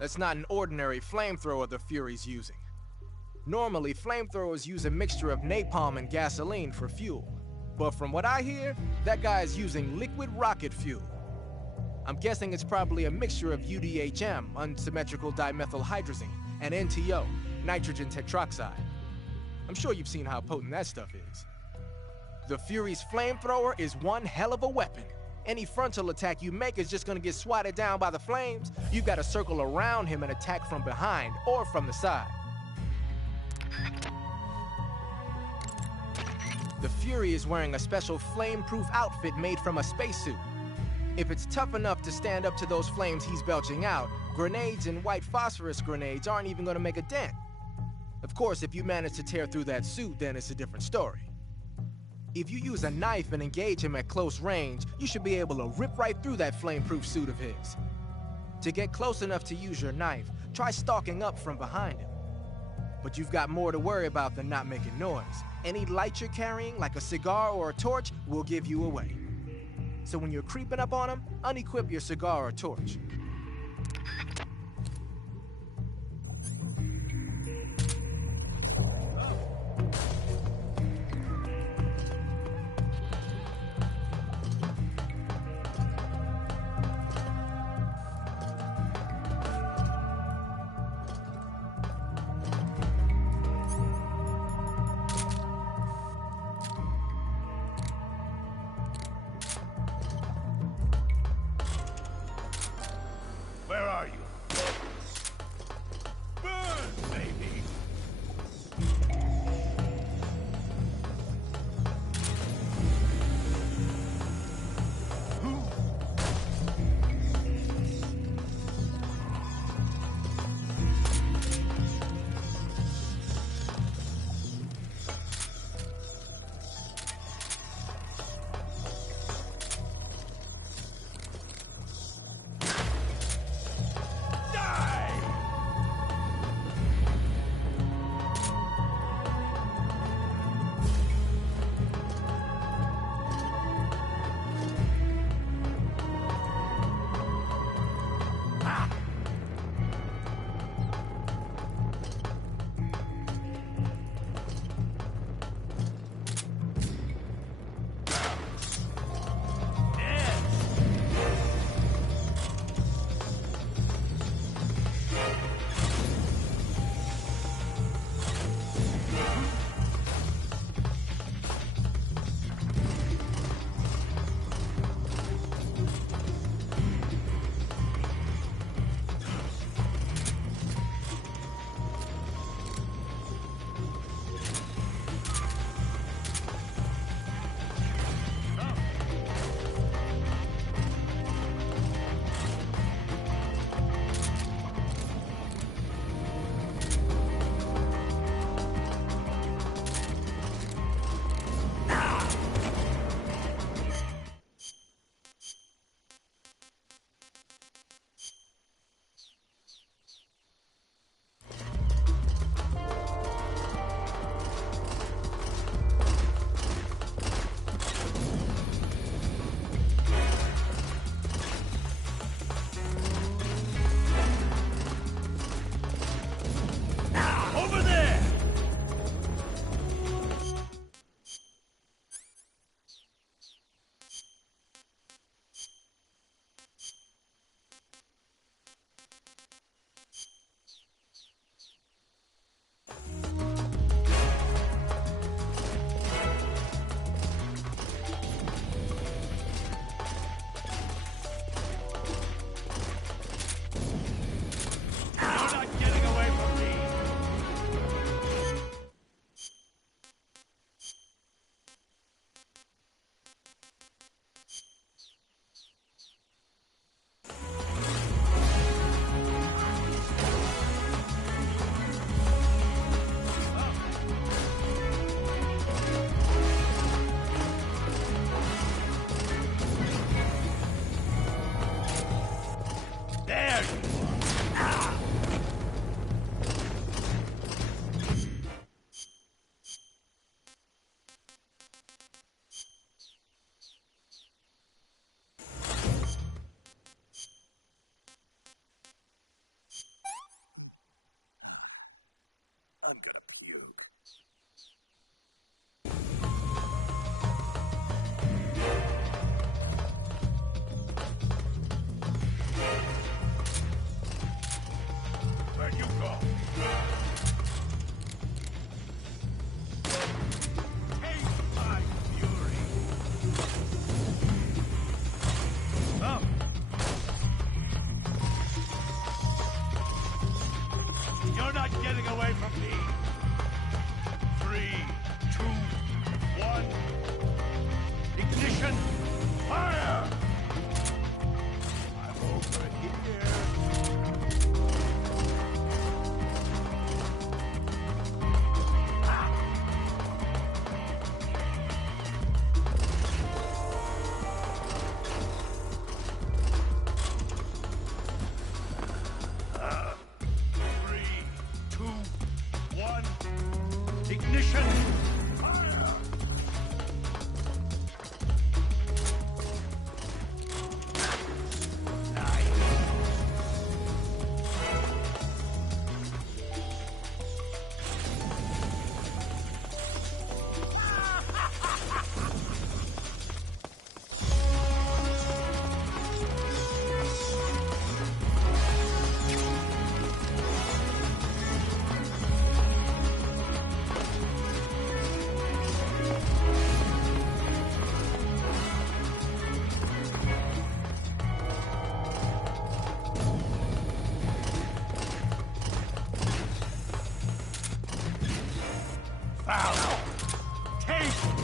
That's not an ordinary flamethrower the Fury's using. Normally, flamethrowers use a mixture of napalm and gasoline for fuel. But from what I hear, that guy is using liquid rocket fuel. I'm guessing it's probably a mixture of UDHM, unsymmetrical dimethylhydrazine, and NTO, nitrogen tetroxide. I'm sure you've seen how potent that stuff is. The Fury's flamethrower is one hell of a weapon. Any frontal attack you make is just gonna get swatted down by the flames. You've got to circle around him and attack from behind or from the side. The Fury is wearing a special flame-proof outfit made from a spacesuit. If it's tough enough to stand up to those flames he's belching out, grenades and white phosphorus grenades aren't even gonna make a dent. Of course, if you manage to tear through that suit, then it's a different story. If you use a knife and engage him at close range, you should be able to rip right through that flame-proof suit of his. To get close enough to use your knife, try stalking up from behind him. But you've got more to worry about than not making noise. Any light you're carrying, like a cigar or a torch, will give you away. So when you're creeping up on him, unequip your cigar or torch.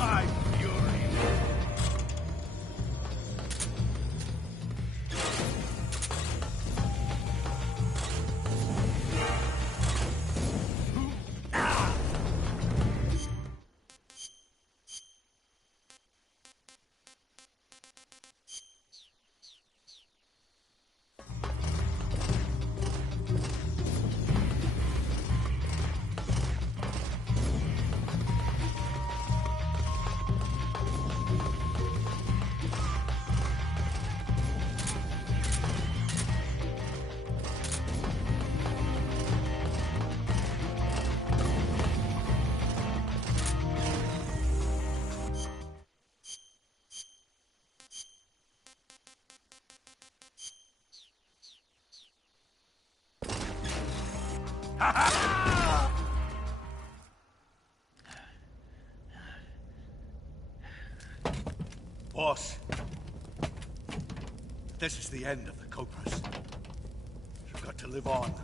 my fury. Boss, this is the end of the Cobras. You've got to live on.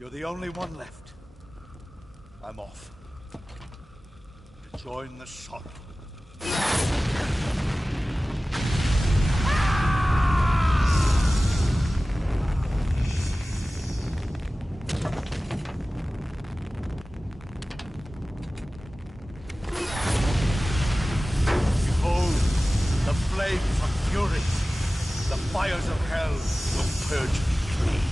You're the only one left. I'm off. To join the sorrow. Behold, the flames of fury. The fires of hell will purge me clean.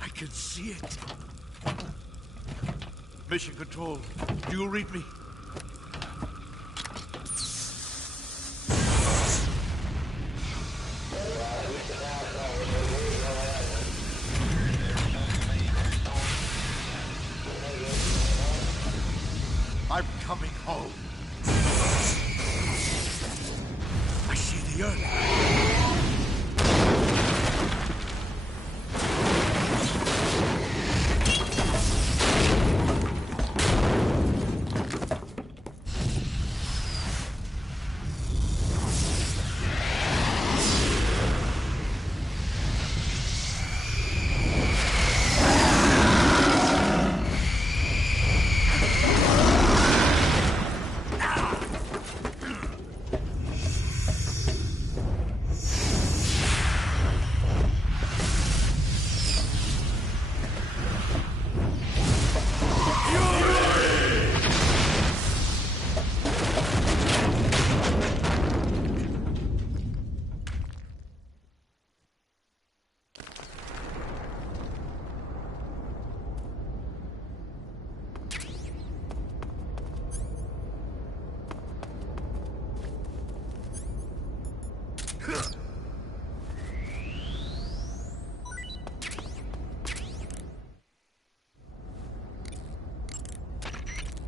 I can see it. Mission Control, do you read me? I'm coming home. I see the earth.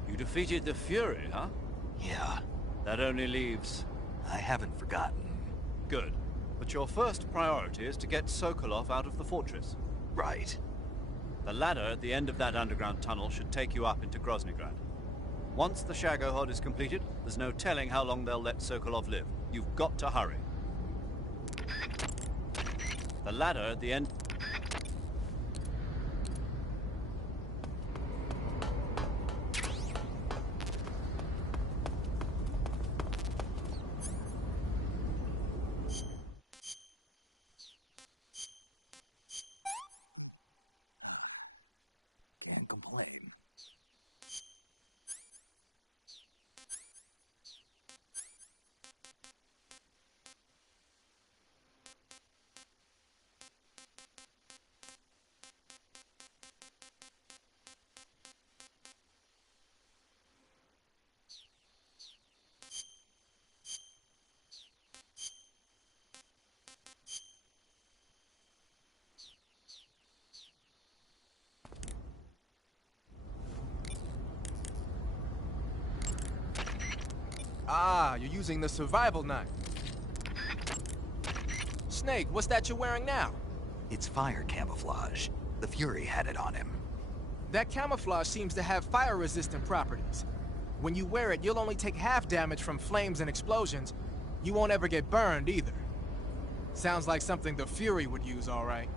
You defeated the Fury, huh? Yeah, That only leaves... I haven't forgotten. Good. But your first priority is to get Sokolov out of the fortress. Right. The ladder at the end of that underground tunnel should take you up into Groznygrad. Once the Shagohod is completed, there's no telling how long they'll let Sokolov live. You've got to hurry. The ladder at the end... Can't complain. Ah, you're using the survival knife. Snake, what's that you're wearing now? It's fire camouflage. The Fury had it on him. That camouflage seems to have fire-resistant properties. When you wear it, you'll only take half damage from flames and explosions. You won't ever get burned, either. Sounds like something the Fury would use, all right.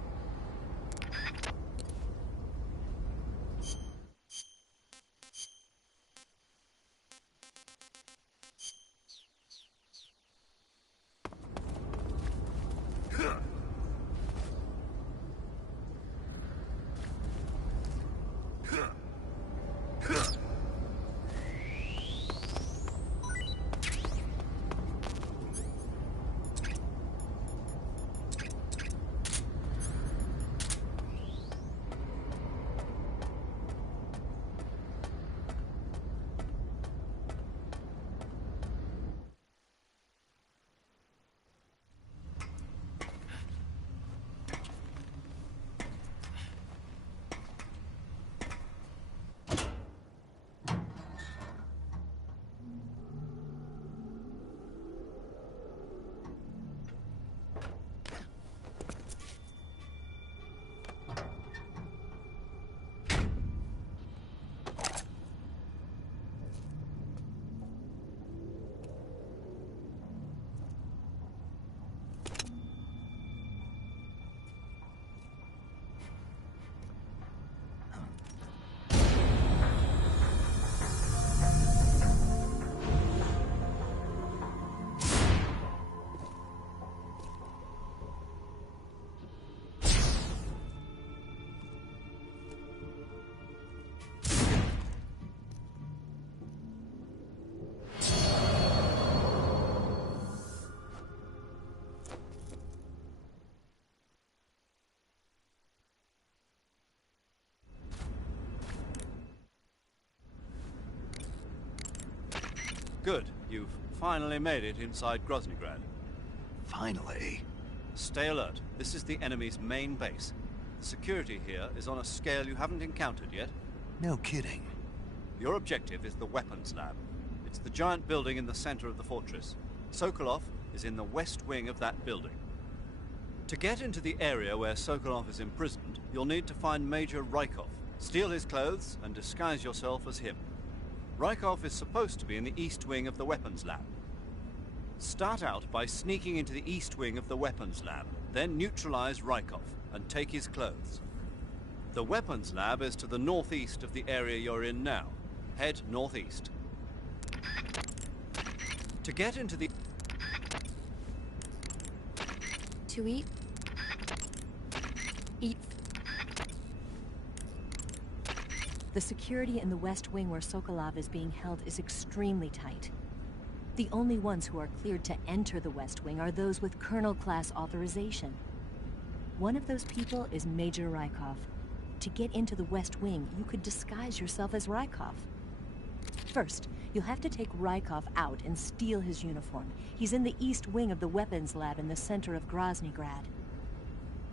Good. You've finally made it inside Groznygrad. Finally. Stay alert. This is the enemy's main base. Security here is on a scale you haven't encountered yet. No kidding. Your objective is the weapons lab. It's the giant building in the center of the fortress. Sokolov is in the west wing of that building. To get into the area where Sokolov is imprisoned, you'll need to find Major Rykov, steal his clothes, and disguise yourself as him. Rykov is supposed to be in the east wing of the weapons lab. Start out by sneaking into the east wing of the weapons lab, then neutralize Rykov and take his clothes. The weapons lab is to the northeast of the area you're in now. Head northeast. To get into the... To eat? Eat. The security in the West Wing where Sokolov is being held is extremely tight. The only ones who are cleared to enter the West Wing are those with Colonel-class authorization. One of those people is Major Rykov. To get into the West Wing, you could disguise yourself as Rykov. First, you'll have to take Rykov out and steal his uniform. He's in the East Wing of the weapons lab in the center of Groznygrad.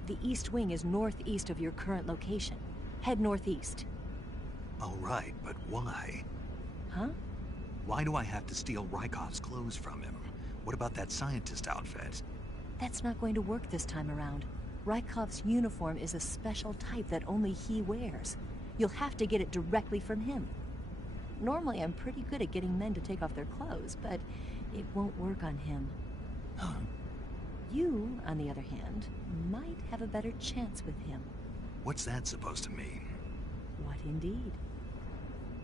The East Wing is northeast of your current location. Head northeast. All right, but why? Huh? Why do I have to steal Rykov's clothes from him? What about that scientist outfit? That's not going to work this time around. Rykov's uniform is a special type that only he wears. You'll have to get it directly from him. Normally, I'm pretty good at getting men to take off their clothes, but it won't work on him. Huh? You, on the other hand, might have a better chance with him. What's that supposed to mean? What indeed?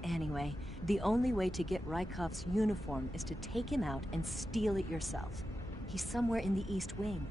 Anyway, the only way to get Rykov's uniform is to take him out and steal it yourself. He's somewhere in the East Wing.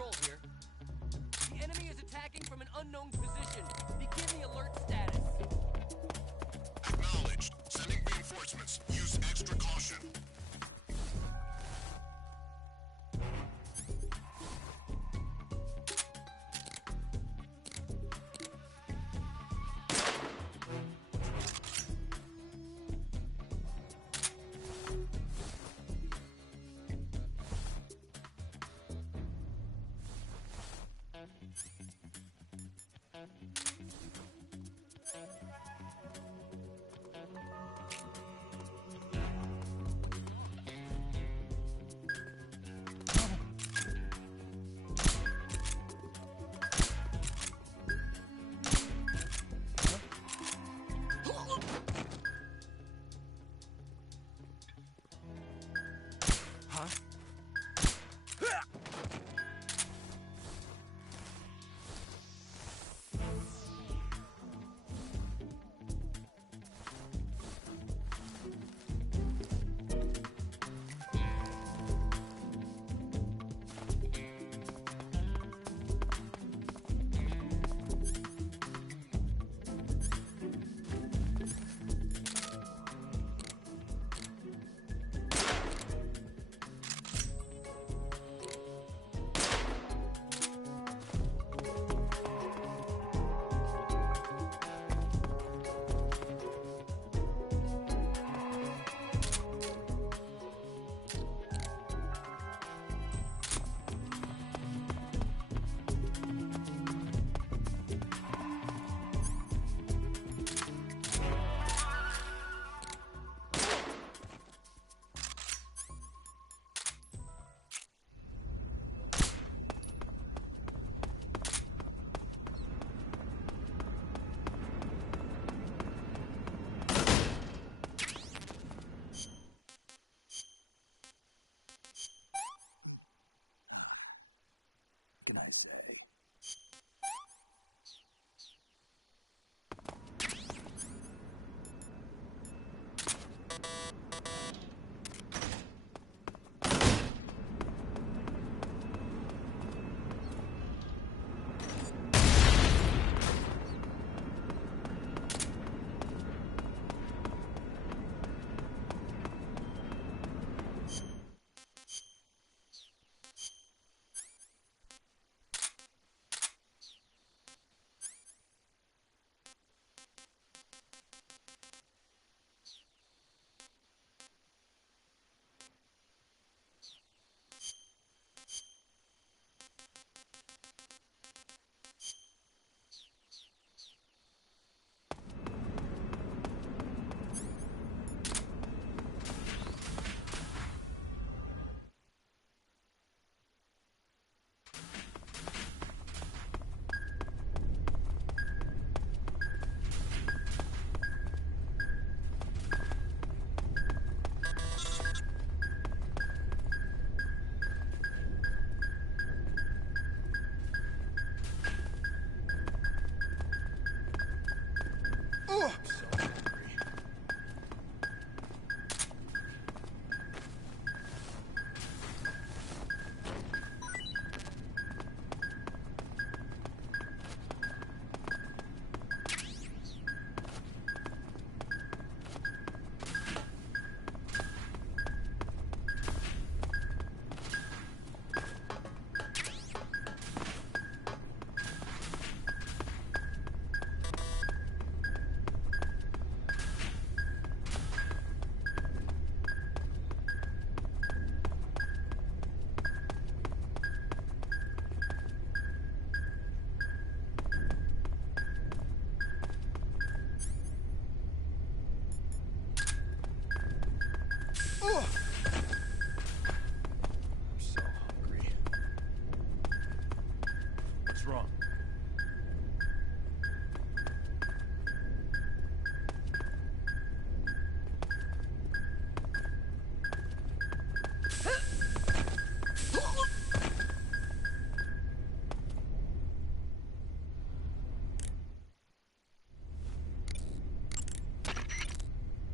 Patrol here. The enemy is attacking from an unknown position. Begin the alert status. Acknowledged. Sending reinforcements. Use extra caution.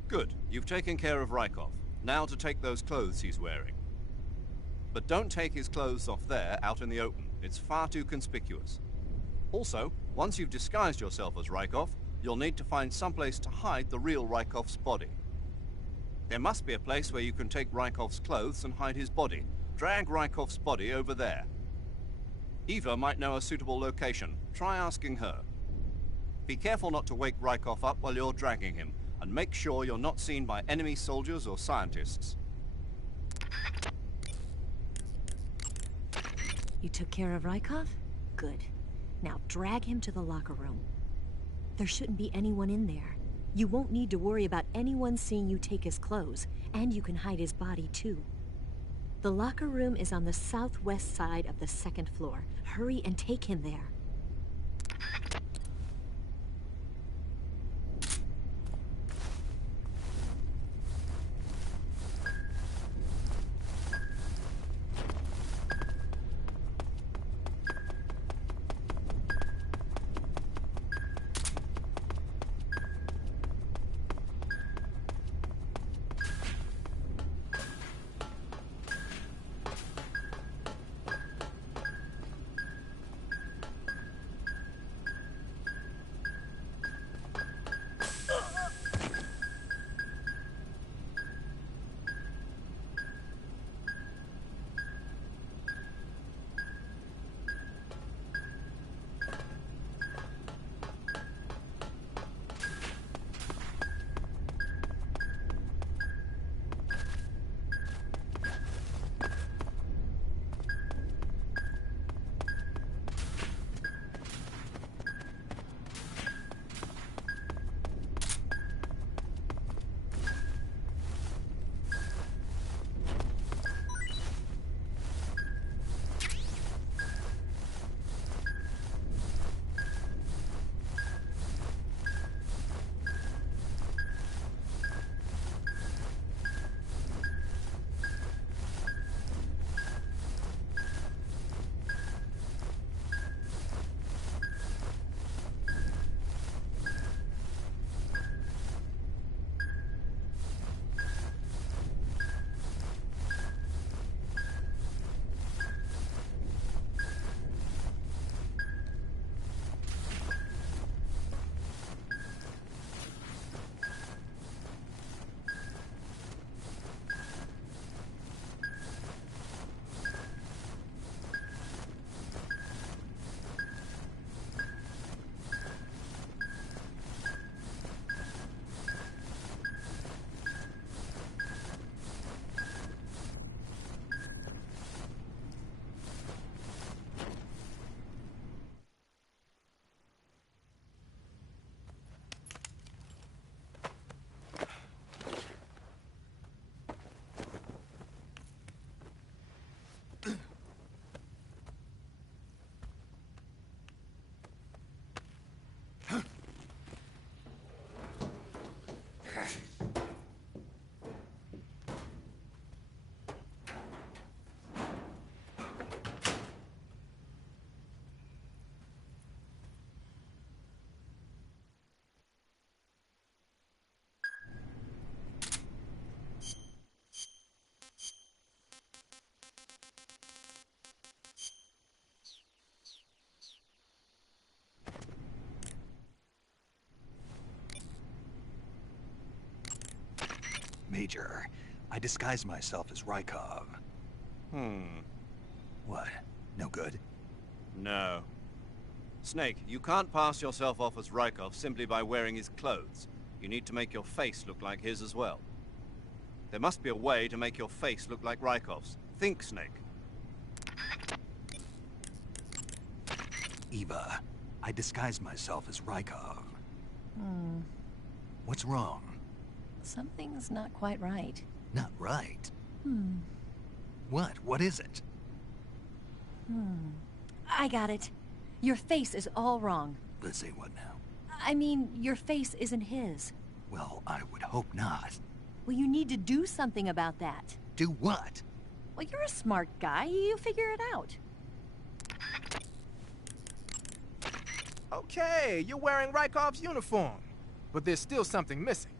Good. You've taken care of Rykov. Now to take those clothes he's wearing. But don't take his clothes off there, out in the open. It's far too conspicuous. Also, once you've disguised yourself as Rykov, you'll need to find someplace to hide the real Rykov's body. There must be a place where you can take Rykov's clothes and hide his body. Drag Rykov's body over there. Eva might know a suitable location. Try asking her. Be careful not to wake Rykov up while you're dragging him, and make sure you're not seen by enemy soldiers or scientists. You took care of Rykov? Good. Now drag him to the locker room. There shouldn't be anyone in there. You won't need to worry about anyone seeing you take his clothes, and you can hide his body too. The locker room is on the southwest side of the second floor. Hurry and take him there. Major, I disguised myself as Rykov. What? No good? No. Snake, you can't pass yourself off as Rykov simply by wearing his clothes. You need to make your face look like his as well. There must be a way to make your face look like Rykov's. Think, Snake. Eva, I disguised myself as Rykov. What's wrong? Something's not quite right. Not right? What? What is it? I got it. Your face is all wrong. Let's say what now? I mean, your face isn't his. Well, I would hope not. Well, you need to do something about that. Do what? Well, you're a smart guy. You figure it out. Okay, you're wearing Rykov's uniform. But there's still something missing.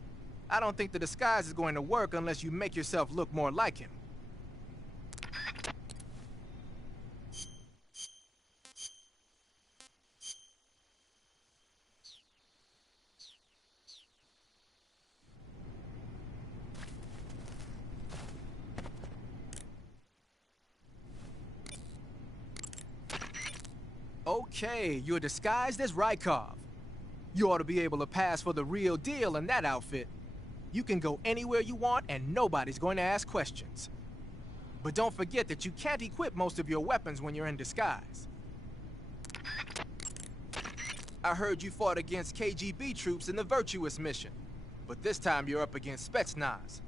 I don't think the disguise is going to work unless you make yourself look more like him. Okay, you're disguised as Rykov. You ought to be able to pass for the real deal in that outfit. You can go anywhere you want and nobody's going to ask questions. But don't forget that you can't equip most of your weapons when you're in disguise. I heard you fought against KGB troops in the Virtuous mission, but this time you're up against Spetsnaz.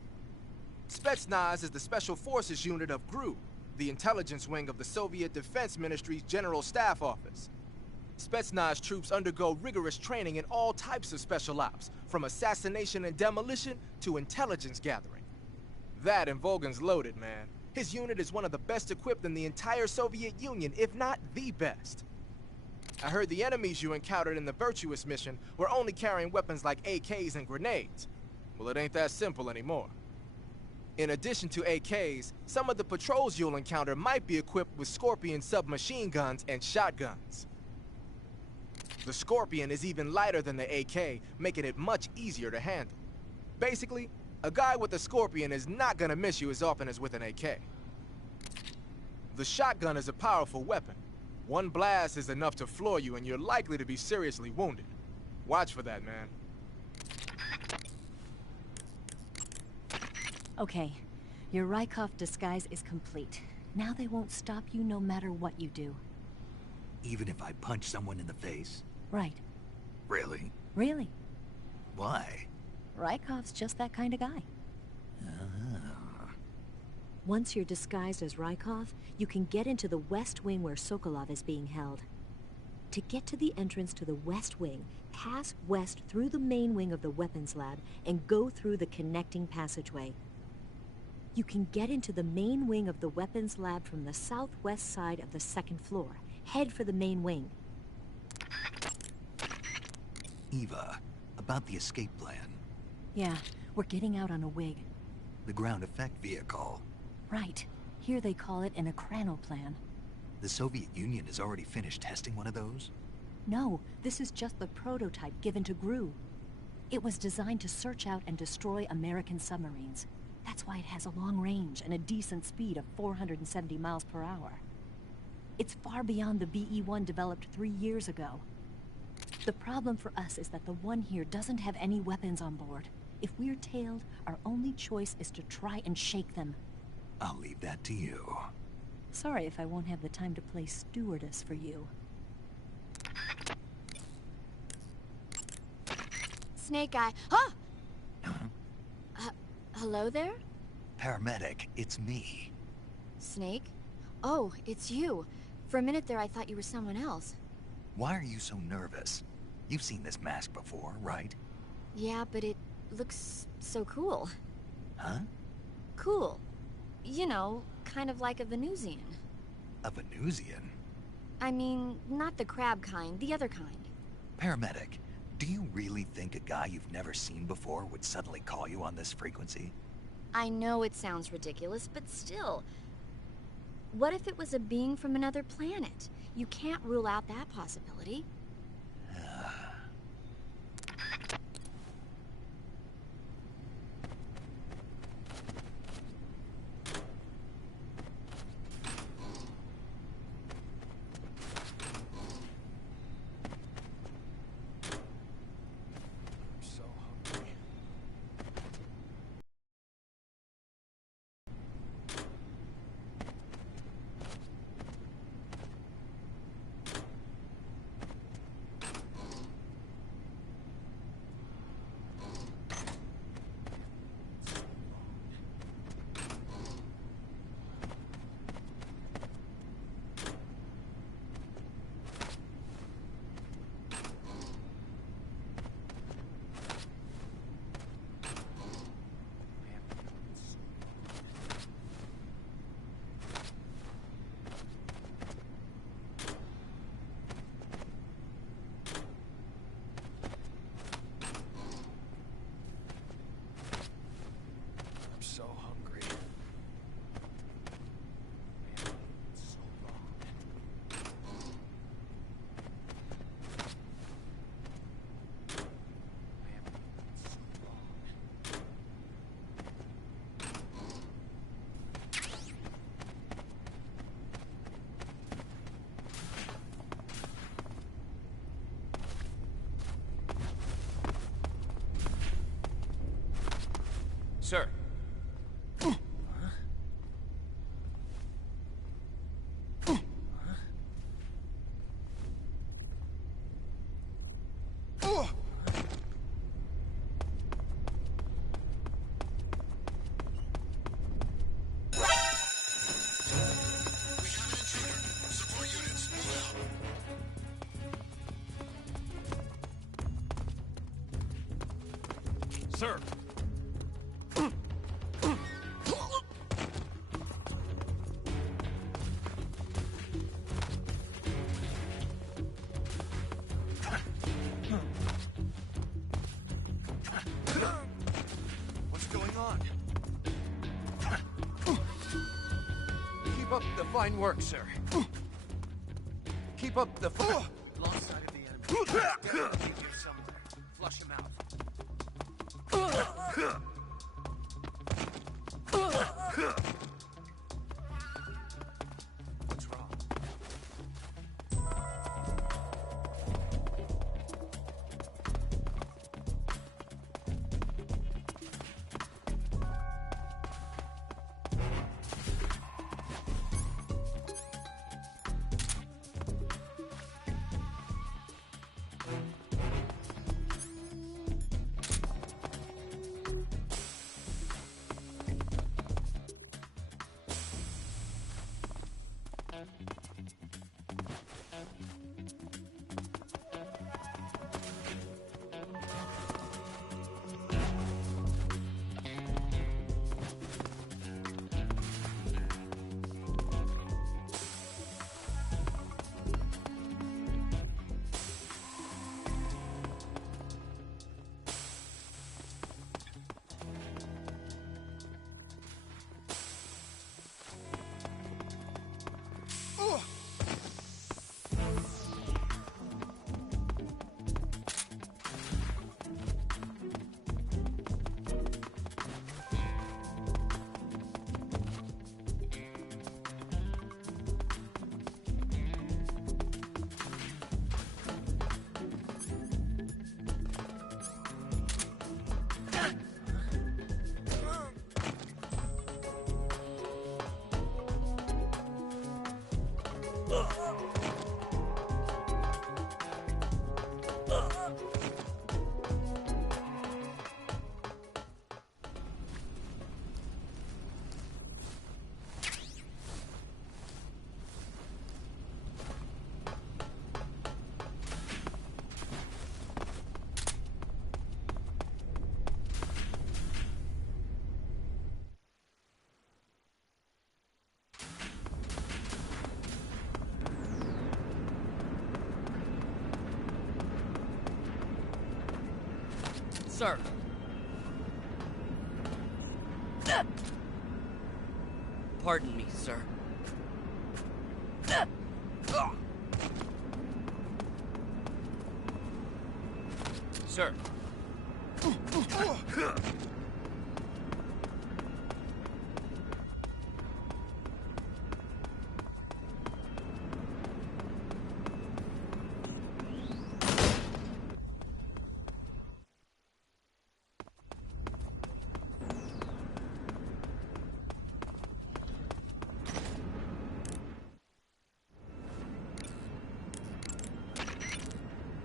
Spetsnaz is the Special Forces unit of GRU, the intelligence wing of the Soviet Defense Ministry's General Staff Office. Spetsnaz troops undergo rigorous training in all types of special ops, from assassination and demolition to intelligence gathering. That and Volgan's loaded, man. His unit is one of the best equipped in the entire Soviet Union, if not the best. I heard the enemies you encountered in the Virtuous mission were only carrying weapons like AKs and grenades. Well, it ain't that simple anymore. In addition to AKs, some of the patrols you'll encounter might be equipped with Scorpion submachine guns and shotguns. The Scorpion is even lighter than the AK, making it much easier to handle. Basically, a guy with a Scorpion is not gonna miss you as often as with an AK. The shotgun is a powerful weapon. One blast is enough to floor you and you're likely to be seriously wounded. Watch for that, man. Okay, your Rykov disguise is complete. Now they won't stop you no matter what you do. Even if I punch someone in the face? Right. Really? Really. Why? Rykov's just that kind of guy. Once you're disguised as Rykov, you can get into the West Wing where Sokolov is being held. To get to the entrance to the West Wing, pass west through the main wing of the weapons lab and go through the connecting passageway. You can get into the main wing of the weapons lab from the southwest side of the second floor. Head for the main wing. Eva, about the escape plan. Yeah, we're getting out on a wig. The ground effect vehicle. Right. Here they call it an Ekranoplan. The Soviet Union has already finished testing one of those? No, this is just the prototype given to GRU. It was designed to search out and destroy American submarines. That's why it has a long range and a decent speed of 470 miles per hour. It's far beyond the BE-1 developed 3 years ago. The problem for us is that the one here doesn't have any weapons on board. If we're tailed, our only choice is to try and shake them. I'll leave that to you. Sorry if I won't have the time to play stewardess for you. Snake Eye. Huh? Hello there? Paramedic, it's me. Snake? Oh, it's you. For a minute there, I thought you were someone else. Why are you so nervous? You've seen this mask before, right? Yeah, but it looks so cool. Huh? Cool. You know, kind of like a Venusian. A Venusian? I mean, not the crab kind, the other kind. Paramedic, do you really think a guy you've never seen before would suddenly call you on this frequency? I know it sounds ridiculous, but still. What if it was a being from another planet? You can't rule out that possibility. Sir. Sir. What's going on? Keep up the fine work, sir. Keep up the fine... Lost sight of the enemy. Keep you somewhere. Flush him out. What's wrong? Sir. Pardon me, sir. Sir.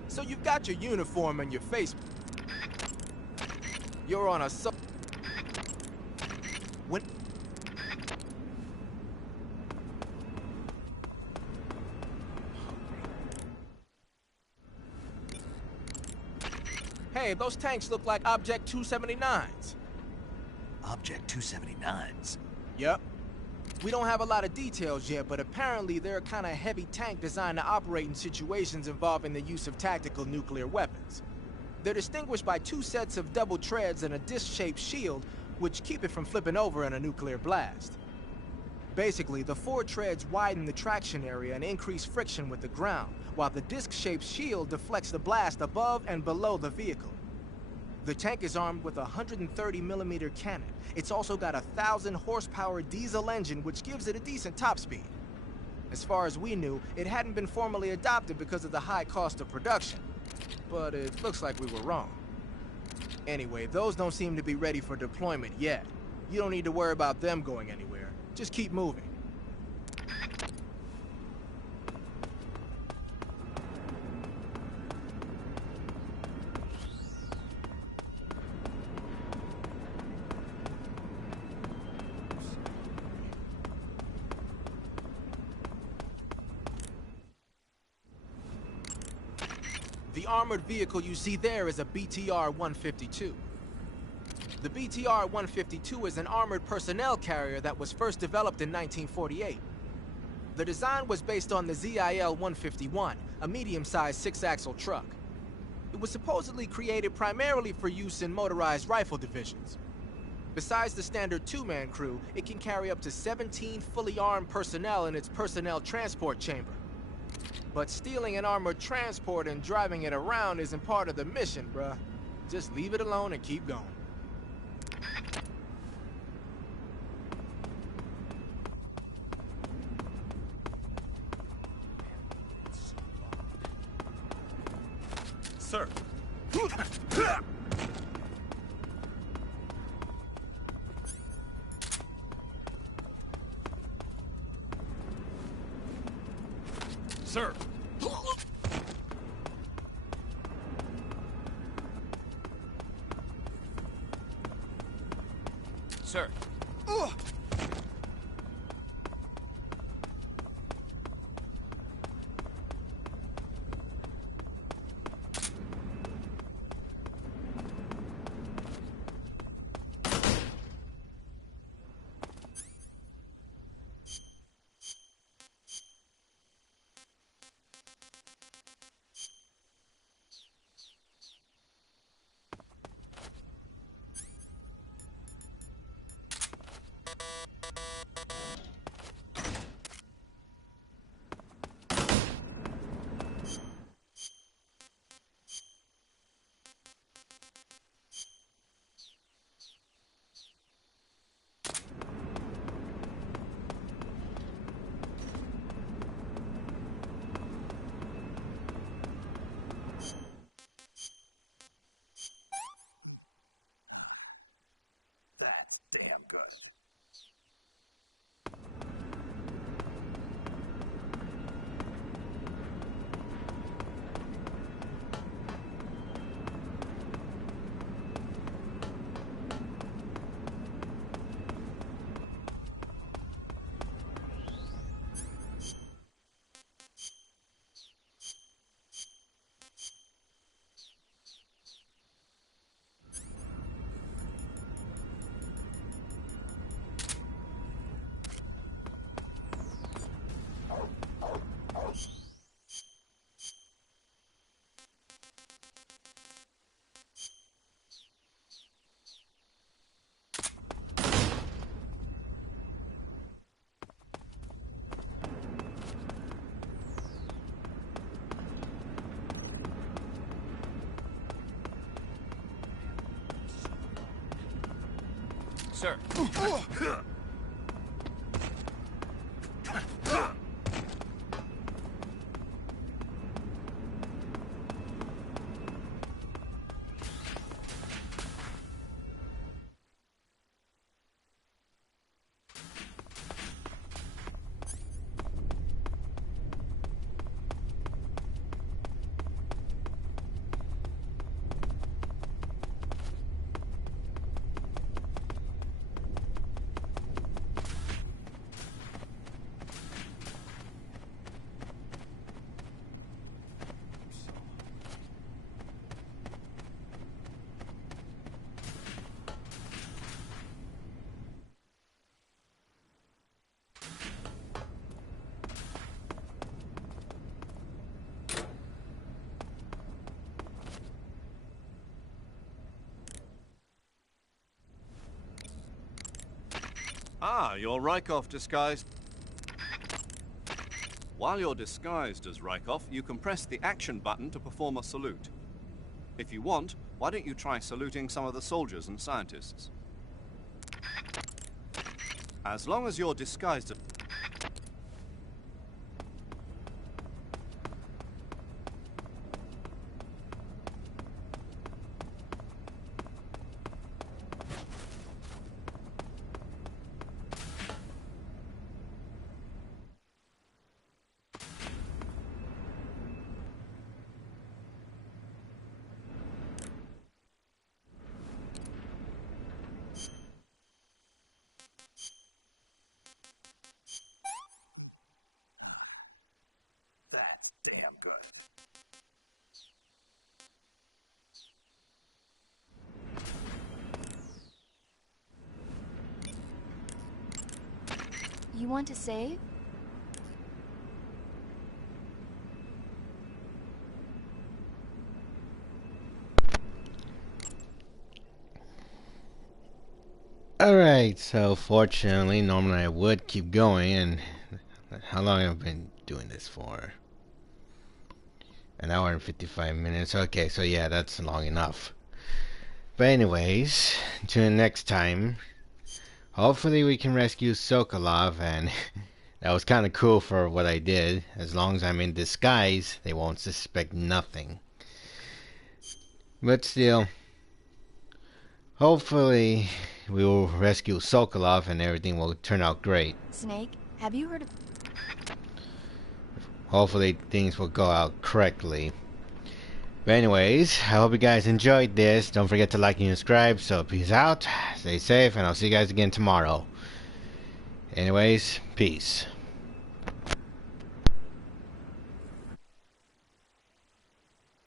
So you've got your uniform and your face. You're on a when Hey, those tanks look like Object 279s. Object 279s? Yep. We don't have a lot of details yet, but apparently they're a kind of heavy tank designed to operate in situations involving the use of tactical nuclear weapons. They're distinguished by 2 sets of double treads and a disc-shaped shield, which keep it from flipping over in a nuclear blast. Basically, the 4 treads widen the traction area and increase friction with the ground, while the disc-shaped shield deflects the blast above and below the vehicle. The tank is armed with a 130mm cannon. It's also got a 1,000 horsepower diesel engine, which gives it a decent top speed. As far as we knew, it hadn't been formally adopted because of the high cost of production. But it looks like we were wrong. Anyway, those don't seem to be ready for deployment yet. You don't need to worry about them going anywhere. Just keep moving. The armored vehicle you see there is a BTR-152. The BTR-152 is an armored personnel carrier that was first developed in 1948. The design was based on the ZIL-151, a medium-sized six-axle truck. It was supposedly created primarily for use in motorized rifle divisions. Besides the standard two-man crew, it can carry up to 17 fully armed personnel in its personnel transport chamber. But stealing an armored transport and driving it around isn't part of the mission, bruh. Just leave it alone and keep going. Sir. Sir! Sir! Sir! Ah, you're Rykov disguised. While you're disguised as Rykov, you can press the action button to perform a salute. If you want, why don't you try saluting some of the soldiers and scientists? As long as you're disguised as... Damn good. You want to save? Alright, so fortunately, normally I would keep going, and how long have I been doing this for? An hour and 55 minutes. Okay, so yeah, that's long enough. But anyways, until next time, hopefully we can rescue Sokolov, and that was kind of cool for what I did. As long as I'm in disguise, they won't suspect nothing. But still, hopefully we will rescue Sokolov and everything will turn out great. Snake, have you heard of... Hopefully things will go out correctly. But anyways, I hope you guys enjoyed this. Don't forget to like and subscribe. So peace out, stay safe, and I'll see you guys again tomorrow. Anyways, peace.